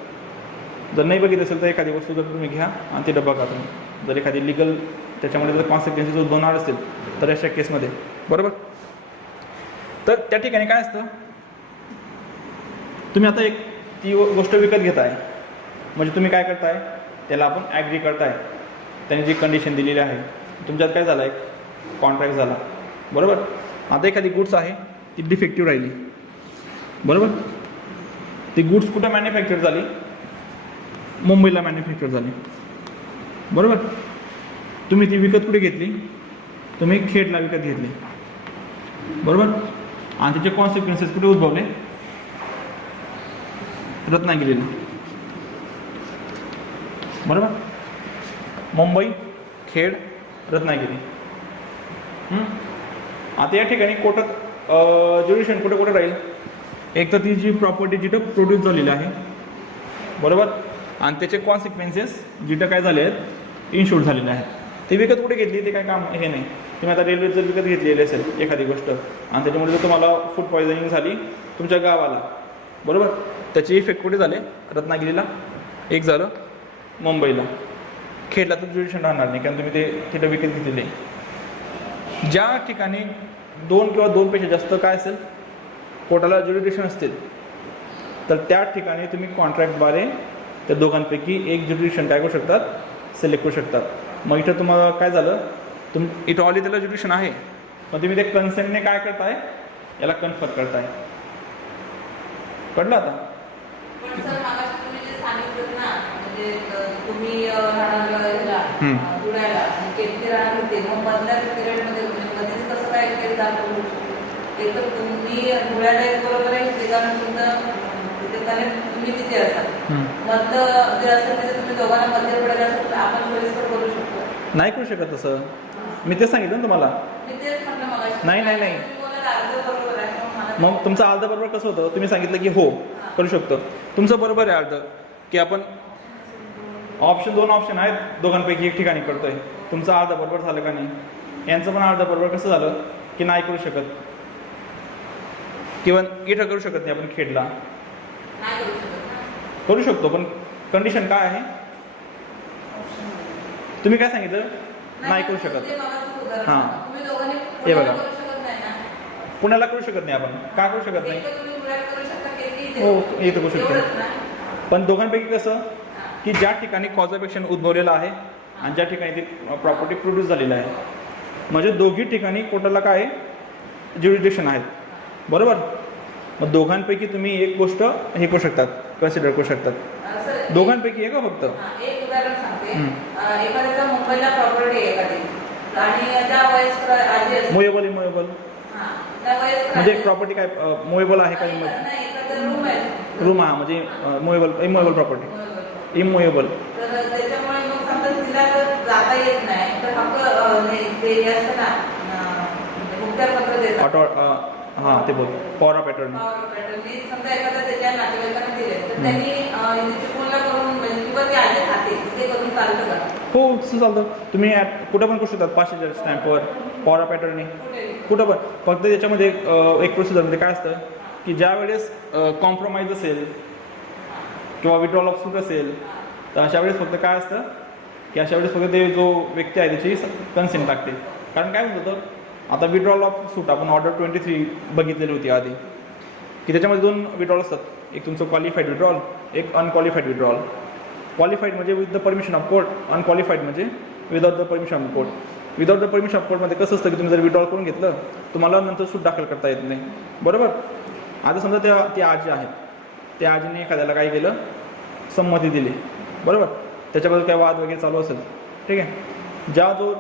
जर नाही बघितलं असेल तर एखादी वस्तू जर तुम्ही घ्या आणि ते डब्बा का तुम्ही, जर एखादी लिगल त्याच्यामध्ये जर कॉन्सिक्वेन्सेस उद्भवणार असतील तर अशा केसमध्ये, बरोबर. तर त्या ठिकाणी काय असतं, तुम्ही आता एक ती गोष्ट विकत घेताय, म्हणजे तुम्ही काय करताय, त्याला आपण ॲग्री करताय, त्याने जी कंडिशन दिलेली आहे, तुमच्यात काय झालं, एक कॉन्ट्रॅक्ट झाला, बरोबर. आता एखादी गुड्स आहे ती डिफेक्टिव्ह राहिली, बरोबर. ती गुड्स कुठं मॅन्युफॅक्चर झाली, मुंबईला मॅन्युफॅक्चर झाली, बरोबर. तुम्ही ती विकत कुठे घेतली, तुम्ही खेडला विकत घेतली, बरोबर. आणि त्याचे कॉन्सिक्वेन्सेस कुठे उद्भवले, रत्नागिरीला, बरोबर. मुंबई, खेड, रत्नागिरी. आता या ठिकाणी कोर्टात ज्युडिक्शन कुठे कुठे राहील, एक तर ती जी प्रॉपर्टी जिथं प्रोड्यूस झालेली आहे, बरोबर, आणि त्याचे कॉन्सिक्वेन्सेस जिथं काय झाले आहेत, इन्शूर झालेले आहेत. ते विकत कुठे घेतली ते काय काम हे नाही. तुम्ही आता रेल्वे जर विकत घेतलेली असेल एखादी गोष्ट आणि त्याच्यामुळे जर तुम्हाला फूड पॉयझनिंग झाली तुमच्या गावाला, बरोबर, त्याचे इफेक्ट कुठे झाले, रत्नागिरीला, एक झालं मुंबईला. खेडला तर ज्युडिक्शन राहणार नाही कारण तुम्ही ते तिथं विकत घेतलेले. ज्या ठिकाणी 2 किंवा 2पेक्षा जास्त काय असेल कोर्टाला ज्युडिक्शन असतील तर त्या ठिकाणी तुम्ही कॉन्ट्रॅक्टद्वारे त्या दोघांपैकी एक ज्युडिक्शन काय करू शकतात, सिलेक्ट करू शकतात. मग इथं तुम्हाला काय झालं, इथं ऑलरेडी त्याला ज्युडिक्शन आहे पण तुम्ही ते कन्सेंटने काय करताय, याला कन्फर करताय. कळलं आता? पण सर मागाशी तुम्ही जे सांगितलं ना, म्हणजे तुम्ही राहणार धुळ्याला आणि केतकी राहणार होते, मग मधल्या पिरियडमध्ये मध्येच कसं काय केस दाखल होऊ शकतो? एक तर तुम्ही धुळ्याला एक बरोबर आहे ठिकाण तुमचं तिथे तुम्ही तिथे असाल मधलं जे असेल तिथे तुम्ही दोघांना मध्ये पडायला असेल तर आपण सोयीस्कर बोलू शकतो. नाही करू शकत तसं. मी तेच सांगितलं ना तुम्हाला. मी तेच म्हटलं मगाशी. नाही नाही नाही. तुम्ही बोलायला अर्ध बरोबर आहे पण मला मग तुमचं अर्ध बरोबर कसं होतं, तुम्ही सांगितलं की हो करू शकतो, तुमचं बरोबर आहे अर्ध, की आपण दोन ऑप्शन आहेत दोघांपैकी एक ठिकाणी करतोय, तुमचं अर्ध बरोबर झालं का नाही, यांचं पण अर्ध बरोबर कसं झालं की नाही करू शकत किंवा इथं करू शकत नाही आपण खेडला. नाही करू शकत ना. करू शकतो पण कंडिशन काय आहे, तुम्ही काय सांगितलं नाही करू शकत. ते मगाचं उदाहरण. हां. तुम्ही दोघांनी हे बघा. करू शकत नाही ना. पुण्याला करू शकत नाही आपण, का करू शकत नाही. एक तर तुम्ही धुळ्यात करू शकता की इथे. हो इथं करू शकतो. एवढंच ना. पण दोघांपैकी कसं की ज्या ठिकाणी कॉज ऑफ ॲक्शन उद्भवलेलं आहे आणि ज्या ठिकाणी ती प्रॉपर्टी प्रोड्यूस झालेलं आहे, म्हणजे दोघी ठिकाणी कोर्टाला काय ज्युरिडिक्शन आहेत, बरोबर. मग दोघांपैकी तुम्ही एक गोष्ट हे करू शकतात, कन्सिडर करू शकतात. असं दोघांपैकी एक फक्त. एक उदाहरण सांगते. एखाद्याचा मुंबईला प्रॉपर्टी आहे एखादी आणि त्या वयस्कर आजी असते. मुवेबल इमुवेबल हां. त्या वयस्कर म्हणजे आजी- प्रॉपर्टी काय मुवेबल आहे का नाही, नाही, एखादं रूम आहे. रूम हा म्हणजे इमुवेबल प्रॉपर्टी बरोबर. इमुवेबल. तर त्याच्यामुळे मग समजा तिला जर जाता येत नाही तर हक्क ते हे असतं ना मुक्त्यारपत्र देतात. ऑटो हां ते बोल power of attorney. Power of attorney समजा एखाद्या त्याच्या नातेवाईकांना दिले तर त्यांनी इथे पूर्ण करून म्हणजे किंवा ते आले खाते ते करून चालतं का? हो तसं चालतं. तुम्ही कुठं पण करू शकतात, पाचशे स्टॅम्पवर पॉवर ऑफ अटॉर्नी कुठे? कुठं पण. फक्त त्याच्यामध्ये एक प्रोसिजरमध्ये काय असतं की ज्या वेळेस कॉम्प्रोमाइज असेल किंवा विड्रॉल ऑफ सूट असेल तर अशा वेळेस फक्त काय असतं की अशा वेळेस फक्त ते जो व्यक्ती आहे त्याची कन्सेंट लागते. कारण काय म्हणत होतं, आता विड्रॉल ऑफ सूट आपण ऑर्डर 23 बघितलेली होती आधी, की त्याच्यामध्ये दोन विड्रॉल असतात, एक तुमचं क्वालिफाईड विड्रॉल, एक अनक्वालिफाईड विड्रॉल. क्वालिफाईड म्हणजे with the permission of court, unqualified म्हणजे without the permission of court. Without the permission of कोर्टमध्ये कसं असतं की तुम्ही जर विड्रॉल करून घेतलं तुम्हाला नंतर सूट दाखल करता येत नाही, बरोबर. आता समजा त्या आजी आहेत, त्या आजीने एखाद्याला काय केलं, संमती दिली, बरोबर. त्याच्याबद्दल काय वाद वगैरे चालू असेल, ठीक आहे. जो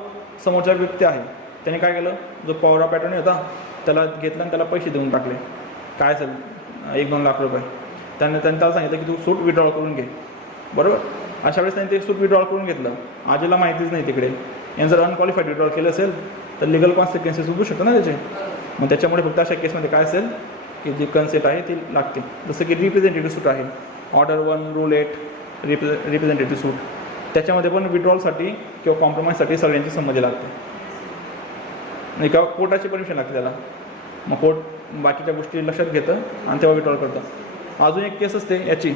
समोरचा व्यक्ती आहे त्याने काय केलं, जो पॉवर ऑफ अटॉर्नी होता त्याला घेतलं आणि त्याला पैसे देऊन टाकले, काय असेल 1-2 लाख रुपये. त्याने त्याला सांगितलं की तू सूट विड्रॉल करून घे, बरोबर. अशा वेळेस त्यांनी ते सूट विड्रॉल करून घेतलं, आजीला माहितीच नाही तिकडे. यांनी जर अनक्वालिफाईड विड्रॉल केलं असेल तर लिगल कॉन्सिक्वेन्सेस उभू शकतात ना त्याचे. मग त्याच्यामुळे फक्त अशा केसमध्ये काय असेल की जी कन्सेंट आहे ती लागते. जसं की रिप्रेझेंटेटिव्ह सूट आहे, ऑर्डर 1 रूल 8 रिप्रेझेंटेटिव्ह सूट, त्याच्यामध्ये पण विड्रॉलसाठी किंवा कॉम्प्रोमाइजसाठी सगळ्यांची संमती लागते नाही किंवा कोर्टाची परमिशन लागते त्याला. मग कोर्ट बाकीच्या गोष्टी लक्षात घेतं आणि तेव्हा विड्रॉल करतं. अजून एक केस असते याची,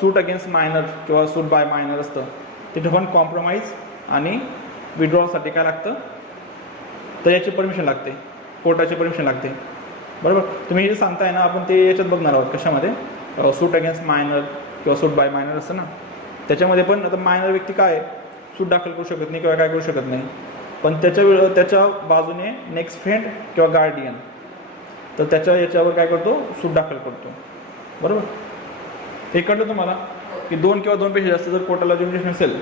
सूट अगेन्स्ट मायनर किंवा सूट बाय मायनर असतं, तिथे पण कॉम्प्रोमाइज आणि विड्रॉलसाठी काय लागतं तर याची परमिशन लागते, कोर्टाची परमिशन लागते, बरोबर. तुम्ही जे सांगताय ना आपण ते याच्यात बघणार आहोत, कशामध्ये, सूट अगेन्स्ट मायनर किंवा सूट बाय मायनर असतं ना, त्याच्यामध्ये पण आता मायनर व्यक्ती काय सूट दाखल करू शकत नाही किंवा काय करू शकत नाही, पण त्याच्या बाजूने नेक्स्ट फ्रेंड किंवा गार्डियन तर याच्यावर काय करतो, सूट दाखल करतो, बरोबर. हे कळलं तुम्हाला की 2 किंवा 2 पेक्षा जास्त जर कोर्टाला ज्युरिडिक्शन असेल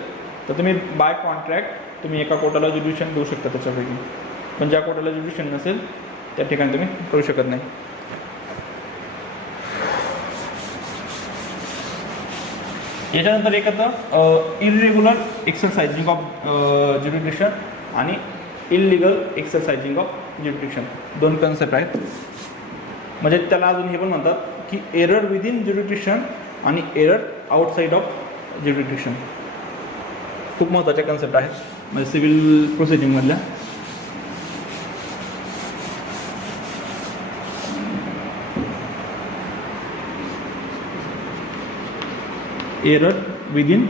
तर तुम्ही बाय कॉन्ट्रॅक्ट तुम्ही एका कोर्टाला ज्युरिडिक्शन देऊ शकता त्याच्यापैकी, पण ज्या कोर्टाला ज्युरिडिक्शन नसेल त्या ठिकाणी तुम्ही करू शकत नाही. याच्यानंतर एक येतं इरेग्युलर एक्सरसाइजिंग ऑफ ज्युरिडिक्शन आणि illegal exercising of jurisdiction, 2 concept आहेत. म्हणजे त्याला अजून हे पण म्हणतात की एरर विदिन ज्युरिडिक्शन आणि एरर आउटसाईड ऑफ ज्युरिडिक्शन. खूप महत्त्वाच्या कन्सेप्ट आहेत म्हणजे सिव्हिल प्रोसिजिंगमधल्या. एरर विदिन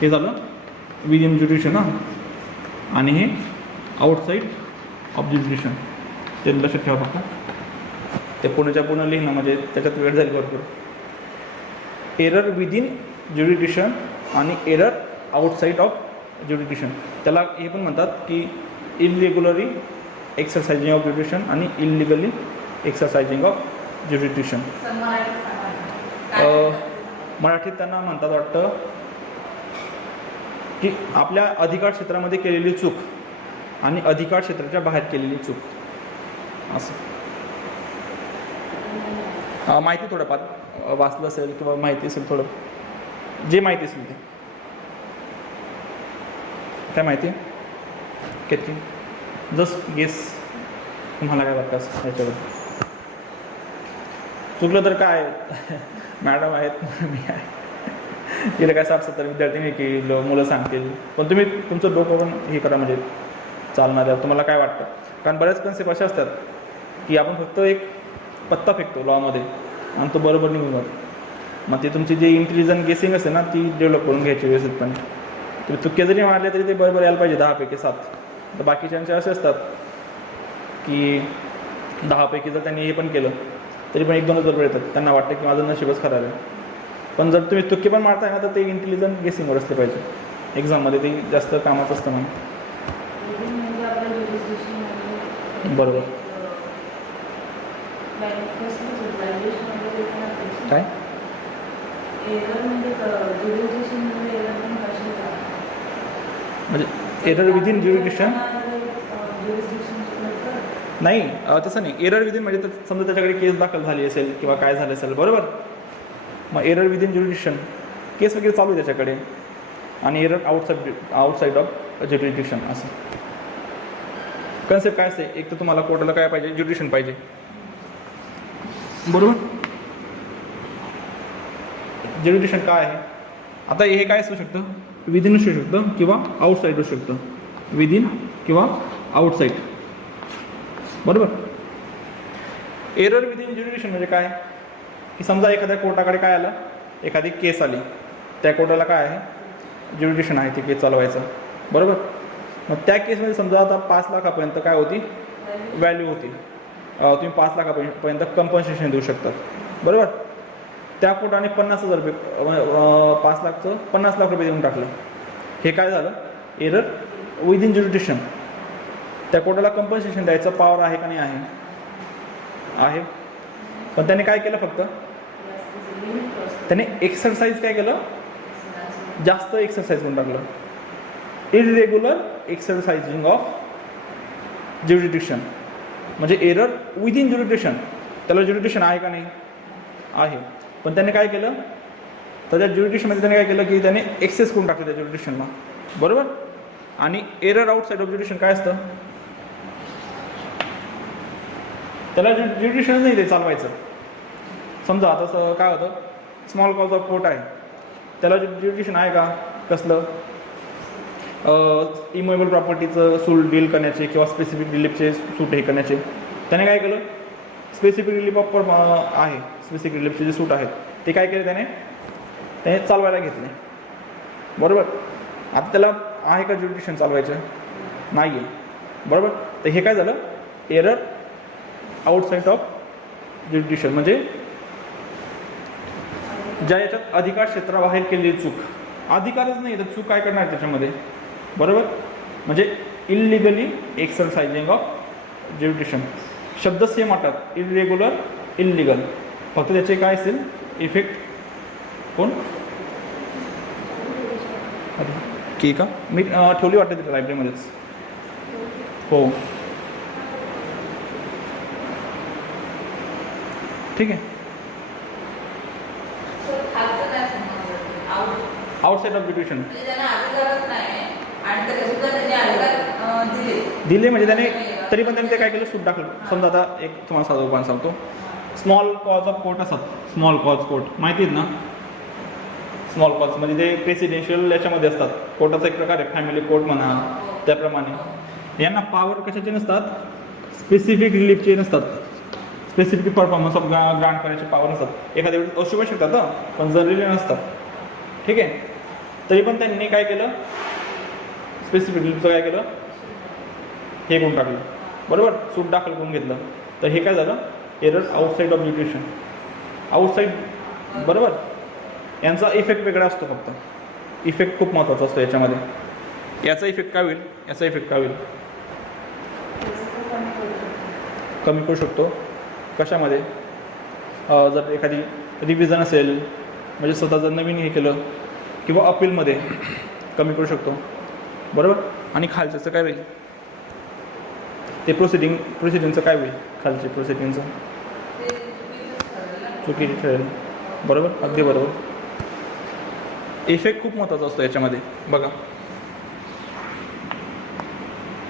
हे झालं विदिन ज्युरिडिक्शन आणि हे आउटसाईड ऑफ ज्युरिडिक्शन, ते लक्षात ठेवा फक्त. ते पूर्ण लिहिणं म्हणजे त्याच्यात वेळ जाईल भरपूर. एरर विदिन ज्युरिडिक्शन आणि एरर आउटसाईड ऑफ ज्युरिडिक्शन, त्याला हे पण म्हणतात की इलिगुलरी एक्सरसाइजिंग ऑफ ज्युरिडिक्शन आणि इलिगली एक्सरसाइजिंग ऑफ ज्युरिडिक्शन. मराठीत त्यांना म्हणतात वाटतं की आपल्या अधिकार क्षेत्रामध्ये केलेली चूक आणि अधिकार क्षेत्राच्या बाहेर केलेली चूक. असं माहिती थोडंफार वाचलं असेल किंवा माहिती असेल थोडं जे माहिती असेल ते काय माहिती किती जस्ट गेस तुम्हाला काय वाटतं असं याच्याबद्दल चुकलं तर काय मॅडम आहेत मी आहे तिला काय 60-70 विद्यार्थी नाही की मुलं सांगतील पण तुम्ही तुमचं डोकं पण हे करा म्हणजे चालणार आहे तुम्हाला काय वाटतं कारण बऱ्याच कन्सेप्ट अशा असतात की आपण फक्त एक पत्ता फेकतो लॉमध्ये आणि तो बरोबर निघून जातो मग ते तुमची जी इंटेलिजंट गेसिंग असते ना ती डेव्हलप करून घ्यायची व्यवस्थितपणे तुम्ही चुके जरी मारले तरी ते बरोबर यायला पाहिजे 10 पैकी 7 तर बाकीच्यांचे असे असतात की 10 पैकी जर त्यांनी हे पण केलं तरी पण 1-2च बरोबर येतात त्यांना वाटतं की माझं नशीबच खराब आहे पण जर तुम्ही तुक्के पण मारताय ना तर ते इंटेलिजंट गेसिंगवर असले पाहिजे एक्झाममध्ये ते जास्त कामाचं असतं मग बरोबर काय म्हणजे एरर विदिन ज्युरिडिक्शन नाही तसं नाही एरर विदिन म्हणजे समजा त्याच्याकडे केस दाखल झाली असेल किंवा काय झालं असेल बरोबर मग एरर विदिन ज्युरिडिक्शन केस वगैरे चालू आहे त्याच्याकडे आणि एरर आउटसाईड ऑफ ज्युरिडिक्शन असं कन्सेप्ट काय असते एक तर तुम्हाला कोर्टाला काय पाहिजे ज्युरिडिक्शन पाहिजे बरोबर ज्युरिडिक्शन काय आहे आता हे काय असू शकतं विदिन असू शकतं किंवा आउटसाईड असू शकतं विदिन किंवा आउटसाईड बरोबर एरर विदिन ज्युरिडिक्शन म्हणजे काय की समजा एखाद्या कोर्टाकडे काय आलं एखादी केस आली त्या कोर्टाला काय आहे ज्युरिडिक्शन आहे ती केस चालवायचं बरोबर मग त्या केसमध्ये समजा आता 5 लाखापर्यंत काय होती व्हॅल्यू होती तुम्ही 5 लाखापर्यंत कंपन्सेशन देऊ शकतात बरोबर त्या कोर्टाने 50,000 रुपये 5 लाखचं 50 लाख रुपये देऊन टाकलं हे काय झालं एरर विदिन ज्युरिडिक्शन त्या कोर्टाला कंपन्सेशन द्यायचं पॉवर आहे का नाही आहे पण त्याने काय केलं फक्त त्याने एक्सरसाइज काय केलं जास्त एक्सरसाइज करून टाकलं इरेग्युलर एक्सरसाइजिंग ऑफ ज्युरिडिक्शन म्हणजे एरर विदिन ज्युरिडिक्शन त्याला ज्युरिडिक्शन आहे का नाही आहे पण त्याने काय केलं तर त्या ज्युरिडिक्शनमध्ये त्याने काय केलं की त्याने एक्सेस करून टाकलं त्या ज्युरिडिक्शनला बरोबर आणि एरर आउटसाईड ऑफ ज्युरिडिक्शन काय असतं त्याला ज्युरिडिक्शन नाही ते चालवायचं समजा आता काय होतं स्मॉल कॉज ऑफ कोर्ट आहे त्याला ज्युरिडिक्शन आहे का कसलं इमोवेबल प्रॉपर्टीचं सूट डील करण्याचे किंवा स्पेसिफिक रिलीफचे सूट हे करण्याचे त्याने काय केलं स्पेसिफिक रिलीफ ऑफ आहे स्पेसिफिक रिलीफचे जे सूट आहेत ते काय केले त्याने चालवायला घेतले बरोबर आता त्याला आहे का ज्युरिडिक्शन चालवायचं नाही आहे बरोबर तर हे काय झालं एरर आउटसाईड ऑफ ज्युरिडिक्शन म्हणजे ज्या याच्यात अधिकार क्षेत्राबाहेर केलेली चूक अधिकारच नाही तर चूक काय करणार त्याच्यामध्ये बरोबर म्हणजे इलिगली एक्सरसाइजिंग ऑफ ज्युरिडिक्शन शब्द सेम वाटतात इरेग्युलर इलिगल फक्त त्याचे काय असेल इफेक्ट कोण की का मी ठेवली वाटते तिथे लायब्ररीमध्येच हो ठीक आहे आउटसाइड ऑफ ज्युरिडिक्शन दिले म्हणजे त्याने तरी पण त्याने ते काय केलं सूट दाखल समजा आता एक तुम्हाला साधं उदाहरण सांगतो स्मॉल कॉज ऑफ कोर्ट असतात स्मॉल कॉज कोर्ट माहिती आहेत ना स्मॉल कॉज म्हणजे ते प्रेसिडेन्शियल याच्यामध्ये असतात कोर्टाचा एक प्रकार आहे फॅमिली कोर्ट म्हणा त्याप्रमाणे यांना पॉवर कशाचे नसतात स्पेसिफिक रिलीफचे नसतात स्पेसिफिक परफॉर्मन्स ऑफ ग्रांट करायचे पॉवर नसतात एखाद्या वेळेस असू पण शकतात पण जनरली नसतात ठीक आहे तरी पण त्यांनी काय केलं स्पेसिफिक रिलीफचं काय केलं हे करून टाकलं बरोबर सूट दाखल करून घेतलं तर हे काय झालं error outside of jurisdiction outside बरोबर यांचा इफेक्ट वेगळा असतो फक्त इफेक्ट खूप महत्त्वाचा असतो याच्यामध्ये याचा इफेक्ट काय होईल याचा इफेक्ट काय होईल कमी करू शकतो कशामध्ये जर एखादी रिव्हिजन असेल म्हणजे स्वतः जर नवीन हे केलं किंवा अपीलमध्ये कमी करू शकतो बरोबर आणि खालच्याचं काय होईल ते प्रोसिडिंगचं काय होईल खालची प्रोसिडिंगचं ते चुकीचंच ठरलं ना. चुकीची ठरेल. बरोबर, अगदी बरोबर. इफेक्ट खूप महत्त्वाचा असतो याच्यामध्ये. बघा,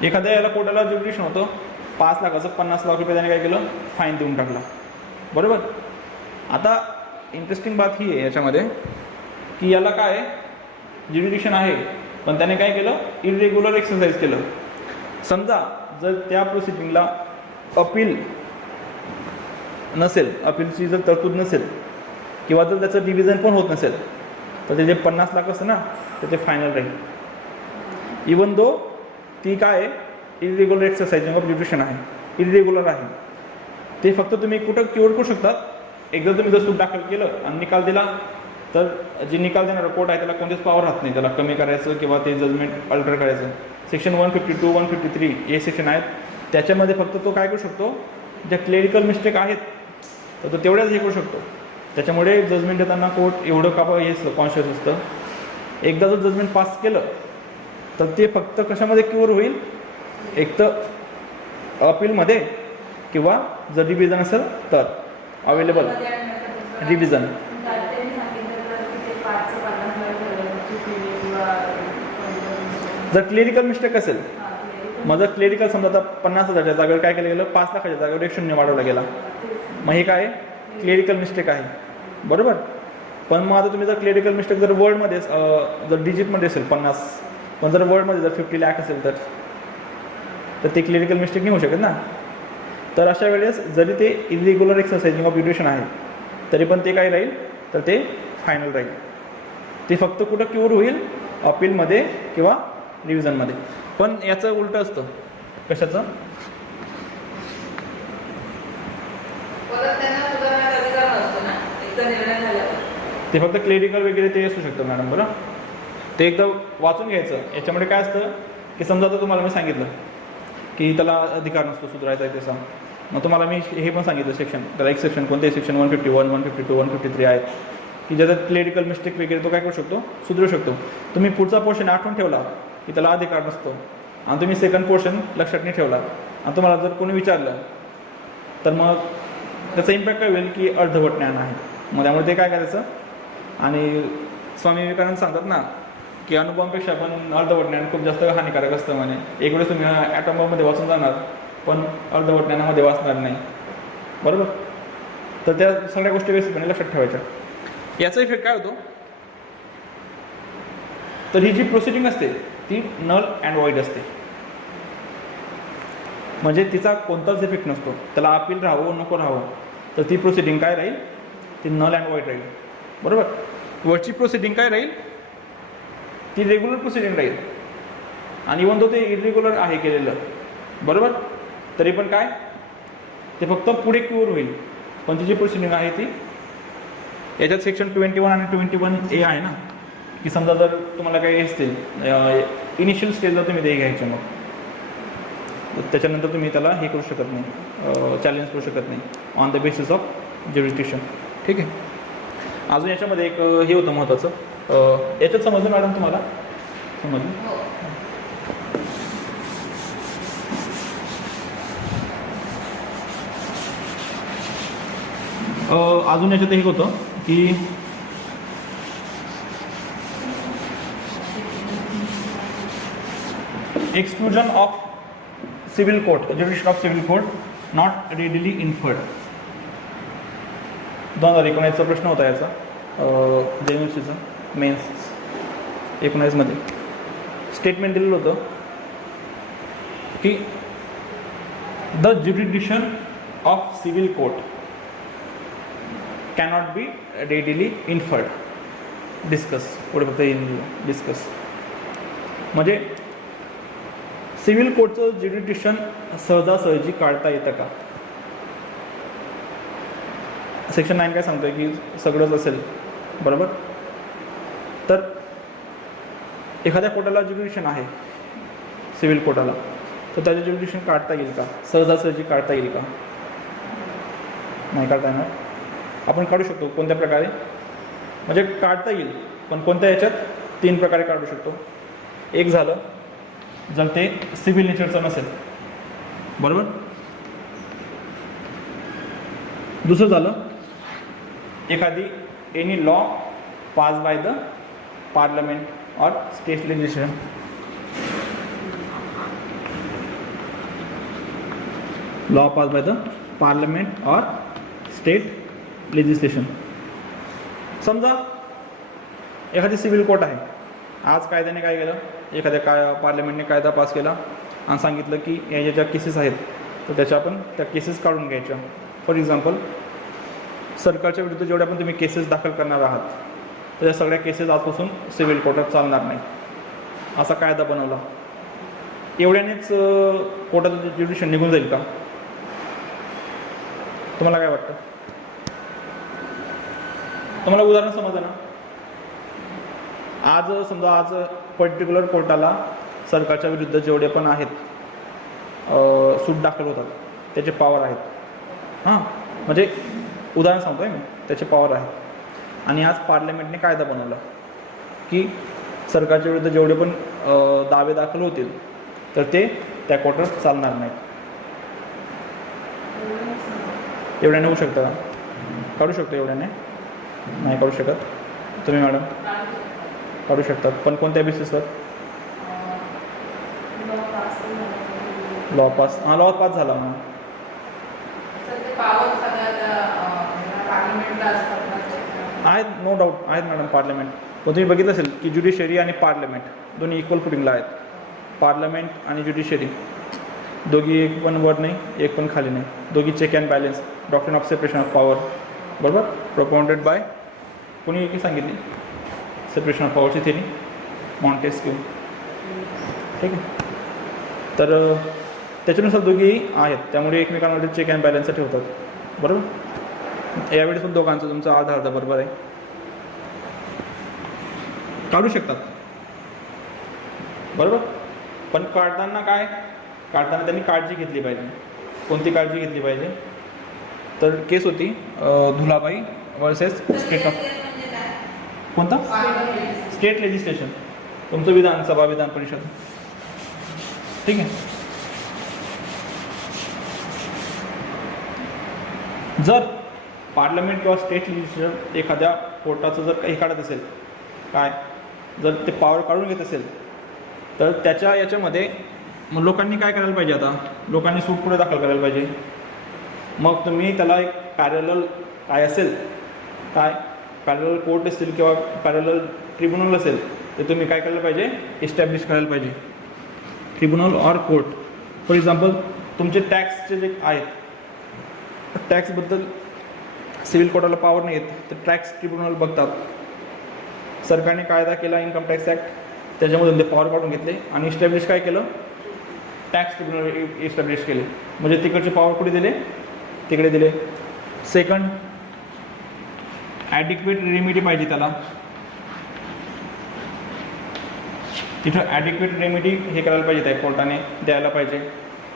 एखाद्या याला कोर्टाला ज्युडिक्शन होतं 5 लाखाचं, 50 लाख रुपये त्याने काय केलं, फाईन देऊन टाकला. बरोबर. आता इंटरेस्टिंग बात ही आहे याच्यामध्ये की याला काय ज्युडिक्शन आहे, पण त्याने काय केलं, इरेग्युलर एक्सरसाइज केलं. समजा जर त्या प्रोसिडिंगला अपील नसेल, अपीलची जर तरतूद नसेल किंवा जर त्याचं डिव्हिजन पण होत नसेल, तर ते जे 50 लाख असतं ना, तर ते फायनल राहील. इवन दो ती काय आहे, इरेग्युलर एक्सरसाइजिंग ऑफ ज्युडिक्शन आहे, इरेग्युलर आहे. ते फक्त तुम्ही कुठं क्युअर करू शकता, एकदा तुम्ही जर सूट दाखल केलं आणि निकाल दिला, तर जे निकाल देणारा कोर्ट आहे त्याला कोणतेच पॉवर राहत नाही त्याला कमी करायचं किंवा ते जजमेंट अल्टर करायचं. सेक्शन 152, 153 हे सेक्शन आहेत, त्याच्यामध्ये फक्त तो काय करू शकतो, ज्या क्लेरिकल मिस्टेक आहेत तर तो तेवढ्याच हे करू शकतो. त्याच्यामुळे जजमेंट देताना कोर्ट एवढं का हे कॉन्शियस असतं, एकदा जर जजमेंट पास केलं तर ते फक्त कशामध्ये क्युअर होईल, एक तर अपीलमध्ये किंवा जर रिव्हिजन असेल तर अवेलेबल रिव्हिजन. जर क्लेरिकल मिस्टेक असेल, मग जर क्लेरिकल समजा आता 50,000च्या जागेवर काय केलं गेलं, 5 लाखाच्या जागेवर 1 शून्य वाढवला गेला, मग हे काय क्लेरिकल मिस्टेक आहे. बरोबर. पण मग आता तुम्ही जर क्लेरिकल मिस्टेक जर वर्डमध्ये जर डिजिटमध्ये असेल 50, पण जर वर्डमध्ये जर 50 लाख असेल तर ते क्लेरिकल मिस्टेक नाही होऊ शकत ना. तर अशा वेळेस जरी ते इरेग्युलर एक्सरसाइजिंग ऑफ ज्युडिक्शन आहे तरी पण ते काय राहील, तर ते फायनल राहील. ते फक्त कुठं क्युअर होईल, अपीलमध्ये किंवा रिव्हिजनमध्ये. पण याचं उलटं असतं. कशाचं? परत त्यांना सुधारण्याचा अधिकार नसतो ना, एकदा निर्णय झाल्यावर. ते फक्त क्लेरिकल वगैरे ते असू शकतं मॅडम. बरं, ते एकदा वाचून घ्यायचं. याच्यामध्ये काय असतं की समजा आता तुम्हाला मी सांगितलं की त्याला अधिकार नसतो सुधारायचा आहे तसा, मग तुम्हाला मी हे पण सांगितलं सेक्शन, त्याला एक सेक्शन कोणते, सेक्शन 151, 152, 153 आहेत की ज्याच्यात क्लेरिकल मिस्टेक वगैरे तो काय करू शकतो, सुधारू शकतो. तुम्ही पुढचा पोर्शन आठवून ठेवला की त्याला अधिकार नसतो आणि तुम्ही सेकंड पोर्शन लक्षात नाही ठेवला आणि तुम्हाला जर कोणी विचारलं तर मग त्याचा इम्पॅक्ट काय होईल की अर्धवट ज्ञान आहे. मग त्यामुळे ते काय करायचं, आणि स्वामी विवेकानंद सांगतात ना की अनुभवांपेक्षा पण अर्धवट ज्ञान खूप जास्त हानिकारक असतं म्हणे. एक वेळेस तुम्ही ॲटॉम बॉम्बमध्ये वाचून जाणार पण अर्धवट ज्ञानामध्ये वाचणार नाही. बरोबर. तर त्या सगळ्या गोष्टी व्यवस्थितपणे लक्षात ठेवायच्या. याचा इफेक्ट काय होतो, तर ही जी प्रोसिडिंग असते ती नल अँड वॉइड असते. म्हणजे तिचा कोणताच इफेक्ट नसतो, त्याला अपील राहावं नको राहावं, तर ती प्रोसिडिंग काय राहील, ती नल अँड वॉइड राहील. बरोबर. वरची प्रोसिडिंग काय राहील, ती रेग्युलर प्रोसिडिंग राहील. आणि इव्हन तो ते इरेग्युलर आहे केलेलं, बरोबर, तरी पण काय, ते फक्त पुढे क्युअर होईल. पण ती जी प्रोसिडिंग आहे ती, याच्यात सेक्शन 21 आणि 21A आहे ना, की समजा जर तुम्हाला काही असतील इनिशियल स्टेजला तुम्ही ते घ्यायचे, मग त्याच्यानंतर तुम्ही त्याला हे करू शकत नाही, चॅलेंज करू शकत नाही on the basis of jurisdiction. ठीक आहे. अजून याच्यामध्ये एक हे होतं महत्त्वाचं, याच्यात समजलं मॅडम तुम्हाला, समजलं? हो. अजून याच्यात एक होतं की exclusion of civil court, jurisdiction of civil court not readily inferred. 2019चा प्रश्न होता याचा, JUCचा मेन्स 19मध्ये स्टेटमेंट दिलेलं होतं की the jurisdiction of civil court cannot be readily inferred. Discuss, पुढे फक्त डिस्कस. म्हणजे सिव्हिल कोर्टचं ज्युडिक्शन सहजासहजी काढता येतं का. सेक्शन 9 काय सांगतोय की सगळंच असेल, बरोबर. तर एखाद्या कोर्टाला ज्युडिक्शन आहे, सिव्हिल कोर्टाला, तर त्याचं ज्युडिक्शन काढता येईल का, सहजासहजी काढता येईल का, नाही काढता येणार. आपण काढू शकतो. कोणत्या प्रकारे, म्हणजे काढता येईल, पण कोणत्या याच्यात 3 प्रकारे काढू शकतो. एक झालं जर ते सिव्हिल नेचरचं नसेल, बरोबर. दुसरं झालं एखादी any law pass by the parliament or state legislation. Law pass by the parliament or state legislation. समजा एखादी सिव्हिल कोर्ट आहे. आज कायद्याने काय केलं, एखाद्या पार्लमेंटने कायदा पास केला आणि सांगितलं की या ज्या केसेस आहेत तर त्याच्या आपण त्या केसेस काढून घ्यायच्या. फॉर एक्झाम्पल सरकारच्या विरुद्ध जेवढ्या पण तुम्ही केसेस दाखल करणार आहात तर या सगळ्या केसेस आजपासून सिव्हिल कोर्टात चालणार नाही असा कायदा बनवला. एवढ्यानेच कोर्टाचं ज्युडिशन निघून जाईल का? तुम्हाला काय वाटतं? तुम्हाला उदाहरण समजा ना, आज समजा आज पर्टिक्युलर कोर्टाला सरकारच्या विरुद्ध जेवढे पण आहेत सूट दाखल होतात त्याचे पॉवर आहेत. हां, म्हणजे उदाहरण सांगतोय मी, त्याचे पॉवर आहेत. आणि आज पार्लमेंटने कायदा बनवला की सरकारच्या विरुद्ध जेवढे पण दावे दाखल होतील तर ते त्या कोर्टात चालणार नाहीत. एवढ्याने होऊ शकतं का? काढू शकतो एवढ्याने? नाही काढू शकत. तुम्ही मॅडम काढू शकतात, पण कोणत्या बेसिसवर? Law pass. हां, लॉ पास झाला मग. आहेत, नो डाऊट आहेत मॅडम पार्लमेंट. पण तुम्ही बघितलं असेल की ज्युडिशरी आणि पार्लमेंट दोन्ही इक्वल फुटिंगला आहेत. पार्लमेंट आणि ज्युडिशरी दोघी एक पण वर नाही एक पण खाली नाही, दोघी check and balance. Doctrine of separation of power, बरोबर, प्रोपाउंडेड बाय कोणी की सांगितली सेपरेशन ऑफ पॉवरची थेरी? मॉन्टेस्क्यू. ठीक आहे. तर त्याच्यानुसार दोघी आहेत, त्यामुळे एकमेकांमध्ये चेक अँड बॅलन्स ठेवतात. बरोबर. यावेळेस पण दोघांचं तुमचा अर्धा अर्धा बरोबर आहे. काढू शकतात, बरोबर. पण काढताना काय, काढताना त्यांनी काळजी घेतली पाहिजे. कोणती काळजी घेतली पाहिजे? तर केस होती धुलाबाई वर्सेस स्टेट ऑफ कोणता? State legislation. तुमचं विधानसभा विधान परिषद. ठीक आहे. जर पार्लमेंट किंवा स्टेट लेजिस्लेचर एखाद्या कोर्टाचं जर काही काढत असेल, काय जर ते पॉवर काढून घेत असेल तर त्याच्या याच्यामध्ये मग लोकांनी काय करायला पाहिजे? आता लोकांनी सूट पुढे दाखल करायला पाहिजे. मग तुम्ही त्याला एक पॅरलल काय असेल, काय पॅरलल कोर्ट असेल किंवा पॅरलल ट्रिब्युनल असेल तर तुम्ही काय करायला पाहिजे? इस्टॅब्लिश करायला पाहिजे. Tribunal or court. For example तुमचे टॅक्सचे जे आहेत, टॅक्सबद्दल सिव्हिल कोर्टाला पॉवर नाही आहेत तर टॅक्स ट्रिब्युनल बघतात. सरकारने कायदा केला इन्कम टॅक्स ॲक्ट, त्याच्यामधून ते पॉवर काढून घेतले आणि इस्टॅब्लिश काय केलं? टॅक्स ट्रिब्युनल इस्टॅब्लिश केले. म्हणजे तिकडचे पॉवर कुठे दिले? तिकडे दिले. सेकंड, ॲडिक्वेट रेमेडी पाहिजे त्याला. तिथं ॲडिक्वेट रेमेडी हे करायला पाहिजे, त्या कोर्टाने द्यायला पाहिजे.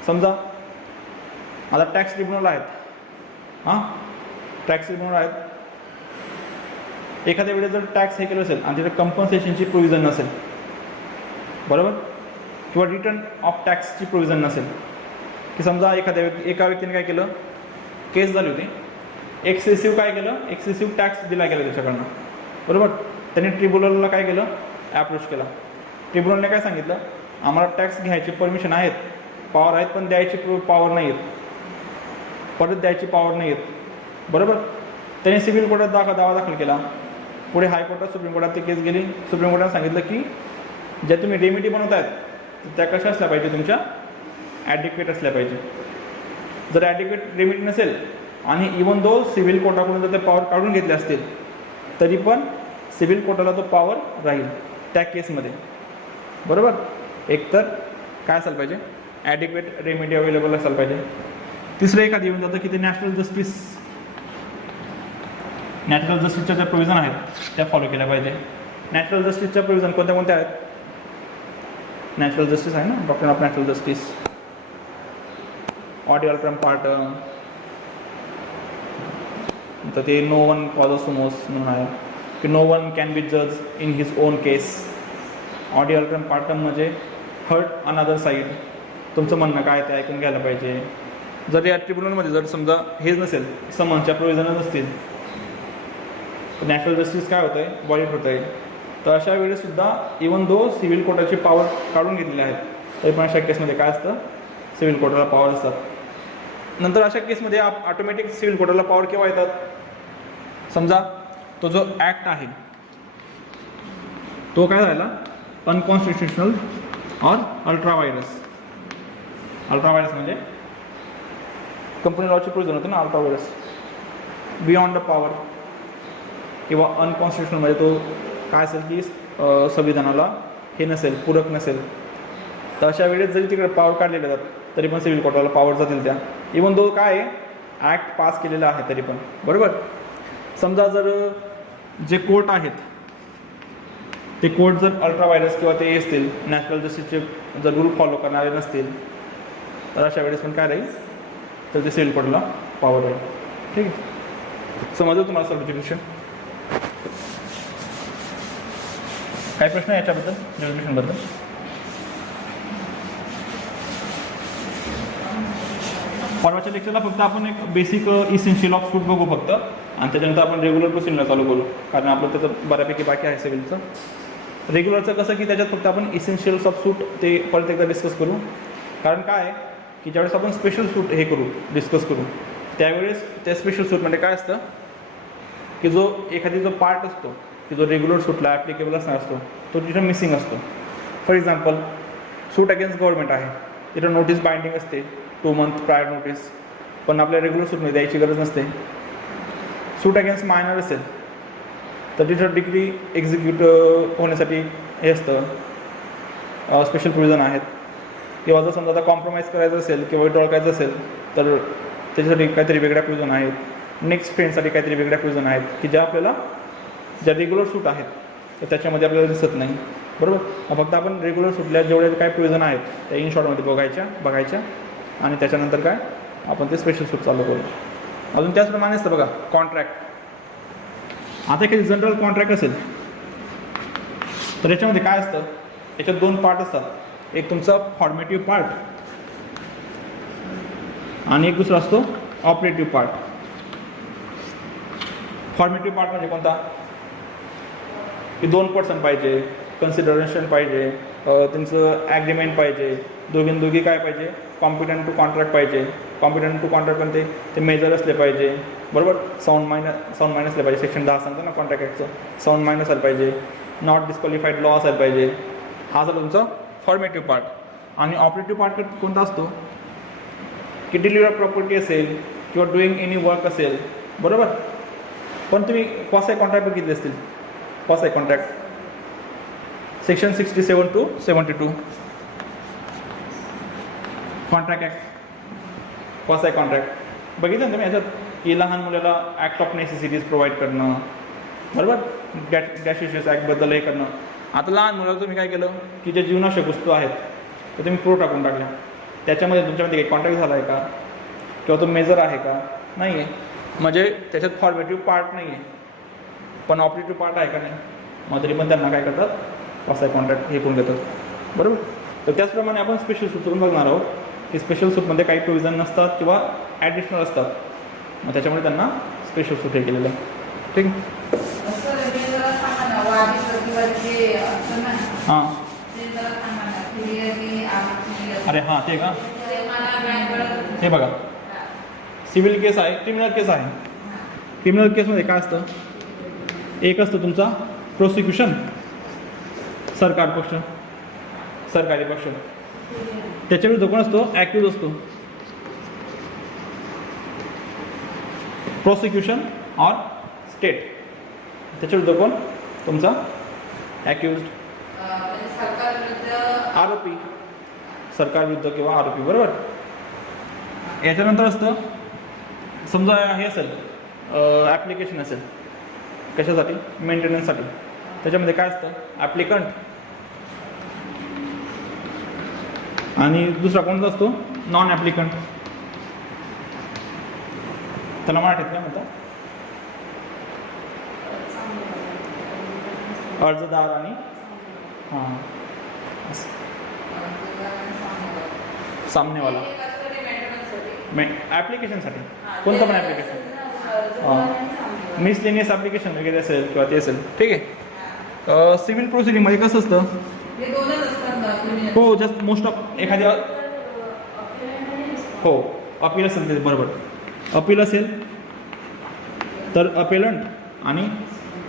समजा आता टॅक्स ट्रिब्युनल आहेत, हां टॅक्स ट्रिब्युनल आहेत. एखाद्या वेळेस जर टॅक्स हे केलं असेल आणि तिथे कंपन्सेशनची प्रोव्हिजन नसेल, बरोबर, किंवा रिटर्न ऑफ टॅक्सची प्रोव्हिजन नसेल, की समजा एका व्यक्तीने काय केलं, केस झाली होती, एक्सेसिव्ह काय केलं, एक्सेसिव्ह टॅक्स दिला गेला त्याच्याकडनं, बरोबर. त्यांनी ट्रिब्युनलला काय केलं? ॲप्रोच केला. ट्रिब्युनलने काय सांगितलं? आम्हाला टॅक्स घ्यायची परमिशन आहेत, पॉवर आहेत, पण द्यायची पॉवर नाही आहेत, परत द्यायची पॉवर नाही आहेत, बरोबर. त्याने सिव्हिल कोर्टात दावा दाखल केला. पुढे हायकोर्टात, सुप्रीम कोर्टात ती केस गेली. सुप्रीम कोर्टाने सांगितलं की ज्या तुम्ही रेमेडी बनवत आहेत त्या कशा असल्या पाहिजे? तुमच्या ॲडिक्वेट असल्या पाहिजे. जर ॲडिक्वेट रेमेडी नसेल आणि इवन दो सिव्हिल कोर्टाकडून जर ते पॉवर काढून घेतले असतील तरी पण सिव्हिल कोर्टाला तो पॉवर राहील त्या केसमध्ये, बरोबर. एकतर काय असायला पाहिजे? ॲडिक्वेट रेमेडी अवेलेबल असायला पाहिजे. तिसरं एखादं येऊन जातं की ते नॅशनल जस्टिसच्या ज्या प्रोव्हिजन आहेत त्या फॉलो केल्या पाहिजे. नॅचरल जस्टिसच्या प्रोव्हिजन कोणत्या कोणत्या आहेत? नॅचरल जस्टिस आहे ना, doctrine of natural justice, audi alteram partem, तर ते नो वन कॉजस सुमोस म्हणून आहे की नो वन कॅन बी जज in his own case. Audi alteram partem म्हणजे हर्ट अनदर साईड. तुमचं म्हणणं काय ते ऐकून घ्यायला पाहिजे. जर या ट्रिब्युनलमध्ये जर समजा हेच नसेल, समन्सच्या प्रोव्हिजन नसतील, नॅशनल जस्टिस काय होतं आहे, बॉलिट होतं आहे, तर अशा वेळेससुद्धा इवन दो सिव्हिल कोर्टाची पॉवर काढून घेतलेली आहेत, तरी पण अशा केसमध्ये काय असतं, सिव्हिल कोर्टाला पॉवर असतात. नंतर अशा केसमध्ये ऑटोमॅटिक सिव्हिल कोर्टाला पॉवर केव्हा येतात, समजा तो जो ॲक्ट आहे तो काय झाला, अनकॉन्स्टिट्युशनल और अल्ट्रा व्हायरस. अल्ट्रा व्हायरस म्हणजे कंपनी लॉची प्रोव्हिजन होतं ना, ultra virus, beyond the power, किंवा अनकॉन्स्टिट्युशनल म्हणजे तो काय असेल की संविधानाला हे नसेल, पूरक नसेल. तर अशा वेळेस जरी तिकडे पॉवर काढलेले जातात तरी पण सिव्हिल कोर्टाला पॉवर जातील त्या, इवन दो काय आहे ॲक्ट पास केलेला आहे तरी पण. बरोबर. समजा जर जे कोर्ट आहेत ते कोर्ट जर अल्ट्रा व्हायरस किंवा ते असतील नॅशनल जस्टिसचे जर रूल फॉलो करणारे नसतील, तर अशा वेळेस पण काय राहील, तर ते सिव्हिल कोर्टला पॉवर राहील. ठीक आहे, समजलं तुम्हाला सर्व जुडिशन? काय प्रश्न आहे याच्याबद्दल, जुडिशनबद्दल? परवाच्या लेक्चरला फक्त आपण एक बेसिक इसेन्शियल ऑफ सूट बघू फक्त, आणि त्याच्यानंतर आपण रेग्युलर प्रोसिजरला चालू करू, कारण आपलं त्याचं बऱ्यापैकी बाकी आहे सिव्हिलचं. रेग्युलरचं कसं की त्याच्यात फक्त आपण इसेन्शियल्स ऑफ सूट ते परत एकदा डिस्कस करू, कारण काय आहे की ज्यावेळेस आपण स्पेशल सूट हे करू, डिस्कस करू, त्यावेळेस त्या स्पेशल सूटमध्ये काय असतं की जो एखादी जो पार्ट असतो की जो रेग्युलर सूटला ॲप्लिकेबल असणार असतो तो तिथं मिसिंग असतो. For example suit against government आहे, तिथं नोटीस बाइंडिंग असते 2 मंथ प्रायर नोटीस, पण आपल्या रेग्युलर सूटमध्ये द्यायची गरज नसते. सूट अगेन्स्ट मायनर असेल तर तिथं डिग्री एक्झिक्यूट होण्यासाठी हे असतं, स्पेशल प्रोव्हिजन आहेत. किंवा जर समजा आता कॉम्प्रोमाइज करायचं असेल किंवा विड्रॉल करायचं असेल तर त्याच्यासाठी काहीतरी वेगळ्या प्रोव्हिजन आहेत. नेक्स्ट फ्रेंडसाठी काहीतरी वेगळ्या प्रोव्हिजन आहेत की ज्या आपल्याला ज्या रेग्युलर सूट आहेत तर त्याच्यामध्ये आपल्याला दिसत नाही. बरोबर. फक्त आपण रेग्युलर सूटल्या जेवढे काही प्रोव्हिजन आहेत त्या इन शॉर्टमध्ये बघायच्या आणि त्याच्यानंतर काय आपण ते स्पेशल सूट चालू करू. अजून त्याचप्रमाणे असतं बघा कॉन्ट्रॅक्ट. आता एखादी जनरल कॉन्ट्रॅक्ट असेल तर याच्यामध्ये काय असतं, याच्यात 2 पार्ट असतात, एक तुमचा फॉर्मेटिव्ह पार्ट आणि एक दुसरा असतो ऑपरेटिव्ह पार्ट. फॉर्मेटिव्ह पार्ट म्हणजे कोणता की 2% पाहिजे, कन्सिडरेशन पाहिजे, त्यांचं ॲग्रीमेंट पाहिजे, दोघी काय पाहिजे, कॉम्पिटंट टू कॉन्ट्रॅक्ट पाहिजे. कॉम्पिटंट टू कॉन्ट्रॅक्ट पण ते मेजर असले पाहिजे. बरोबर. साऊंड माइंड असले पाहिजे, सेक्शन 10 सांगतं ना कॉन्ट्रॅक्ट ॲक्टचं, साऊंड माइंड असायला पाहिजे, नॉट डिस्क्वालिफाईड लॉ असायला पाहिजे. हा झाला तुमचा फॉर्मेटिव्ह पार्ट. आणि ऑपरेटिव्ह पार्ट कोणता असतो की डिलिव्हर प्रॉपर्टी असेल किंवा डुईंग एनी वर्क असेल. बरोबर. पण तुम्ही क्वासाय कॉन्ट्रॅक्ट बघितले असतील, quasi contract section 67 to 72 contract act, quasi contract बघितलं ना तुम्ही. याच्यात की लहान मुलाला ॲक्ट ऑफ नेसेसिटीज प्रोव्हाइड करणं. बरोबर. गॅशियस ॲक्टबद्दल हे करणं. आता लहान मुलाला तुम्ही काय केलं की जे जीवनावश्यक वस्तू आहेत तर तुम्ही प्रो टाकून टाकल्या, त्याच्यामध्ये तुमच्यामध्ये काही कॉन्ट्रॅक्ट झाला आहे का किंवा तो मेजर आहे का, नाही आहे. म्हणजे त्याच्यात फॉर्मेटिव्ह पार्ट नाही आहे पण ऑपरेटिव्ह पार्ट आहे का नाही, मग तरी पण त्यांना काय करतात, क्वासाय कॉन्ट्रॅक्ट हे करून देतात. बरोबर. तर त्याचप्रमाणे आपण स्पेशल सूट करून बघणार आहोत की स्पेशल सूटमध्ये काही प्रोव्हिजन नसतात किंवा ॲडिशनल असतात, मग त्याच्यामुळे त्यांना स्पेशल सूट हे केलेलं आहे. ठीक. हां. अरे हां ते का, हे बघा सिव्हिल केस आहे, क्रिमिनल केस आहे. क्रिमिनल केसमध्ये काय असतं, एक असतं तुमचा प्रोसिक्युशन, सरकारी पक्ष, त्याच्या विरुद्ध कोण असतो, ॲक्युज असतो. प्रोसिक्युशन और स्टेट, त्याच्या विरुद्ध कोण, तुमचा ॲक्युज्ड, आरोपी, सरकार विरुद्ध किंवा आरोपी. बरोबर. याच्यानंतर असतं समजा हे असेल ॲप्लिकेशन असेल कशासाठी, मेंटेनन्ससाठी, त्याच्यामध्ये काय असतं, ॲप्लिकंट आणि दुसरा कोणता असतो, नॉन ॲप्लिकंट. त्याला मराठीत काय म्हणतात, अर्जदार आणि हां सामनेवाला. ॲप्लिकेशनसाठी कोणतं पण ॲप्लिकेशन मिसलेनियस ॲप्लिकेशन वगैरे असेल किंवा ते असेल, ठीक आहे. सिव्हिल प्रोसिडिंगमध्ये कसं असतं, हे दोनच असतात criminal. हो जस्ट मोस्ट ऑफ एखाद्या, हो अपील असेल ते बरोबर, अपील असेल तर अपेलंट आणि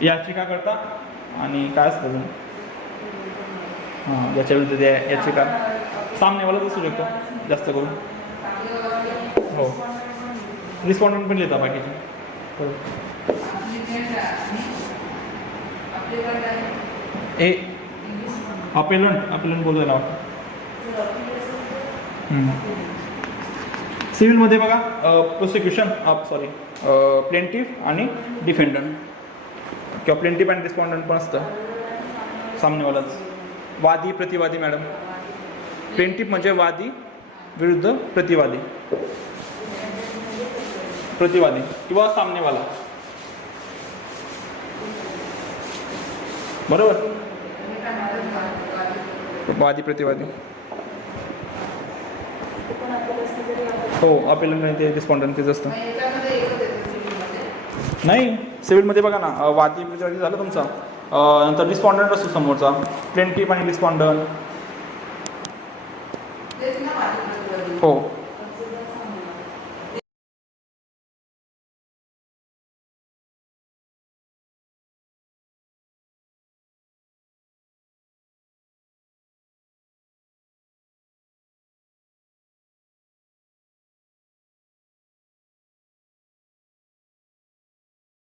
याचिकाकर्ता आणि काय असतं अजून, हां याच्या विरुद्ध याचिका सामनेवालाच असू शकतो जास्त करून, हो रिस्पॉन्डंट पण लिहितात बाकीचे, हो. ए अपेलंट बोलायला वाटतं. सिव्हिलमध्ये बघा प्रोसिक्युशन सॉरी प्लेंटिफ आणि डिफेंडंट किंवा प्लेंटिफ अँड रिस्पॉन्डंट पण असतं सामनेवालाच. वादी प्रतिवादी मॅडम, प्लेंटिफ म्हणजे वादी विरुद्ध प्रतिवादी किंवा सामनेवाला, बरोबर. वादी प्रतिवादी, हो अपेलंट आणि ते रिस्पॉन्डंट तेच असतं. नाही सिव्हिलमध्ये बघा ना वादी प्रतिवादी झालं तुमचा, नंतर रिस्पॉन्डंट असतो समोरचा, प्लेंटिफ आणि रिस्पॉन्डंट, हो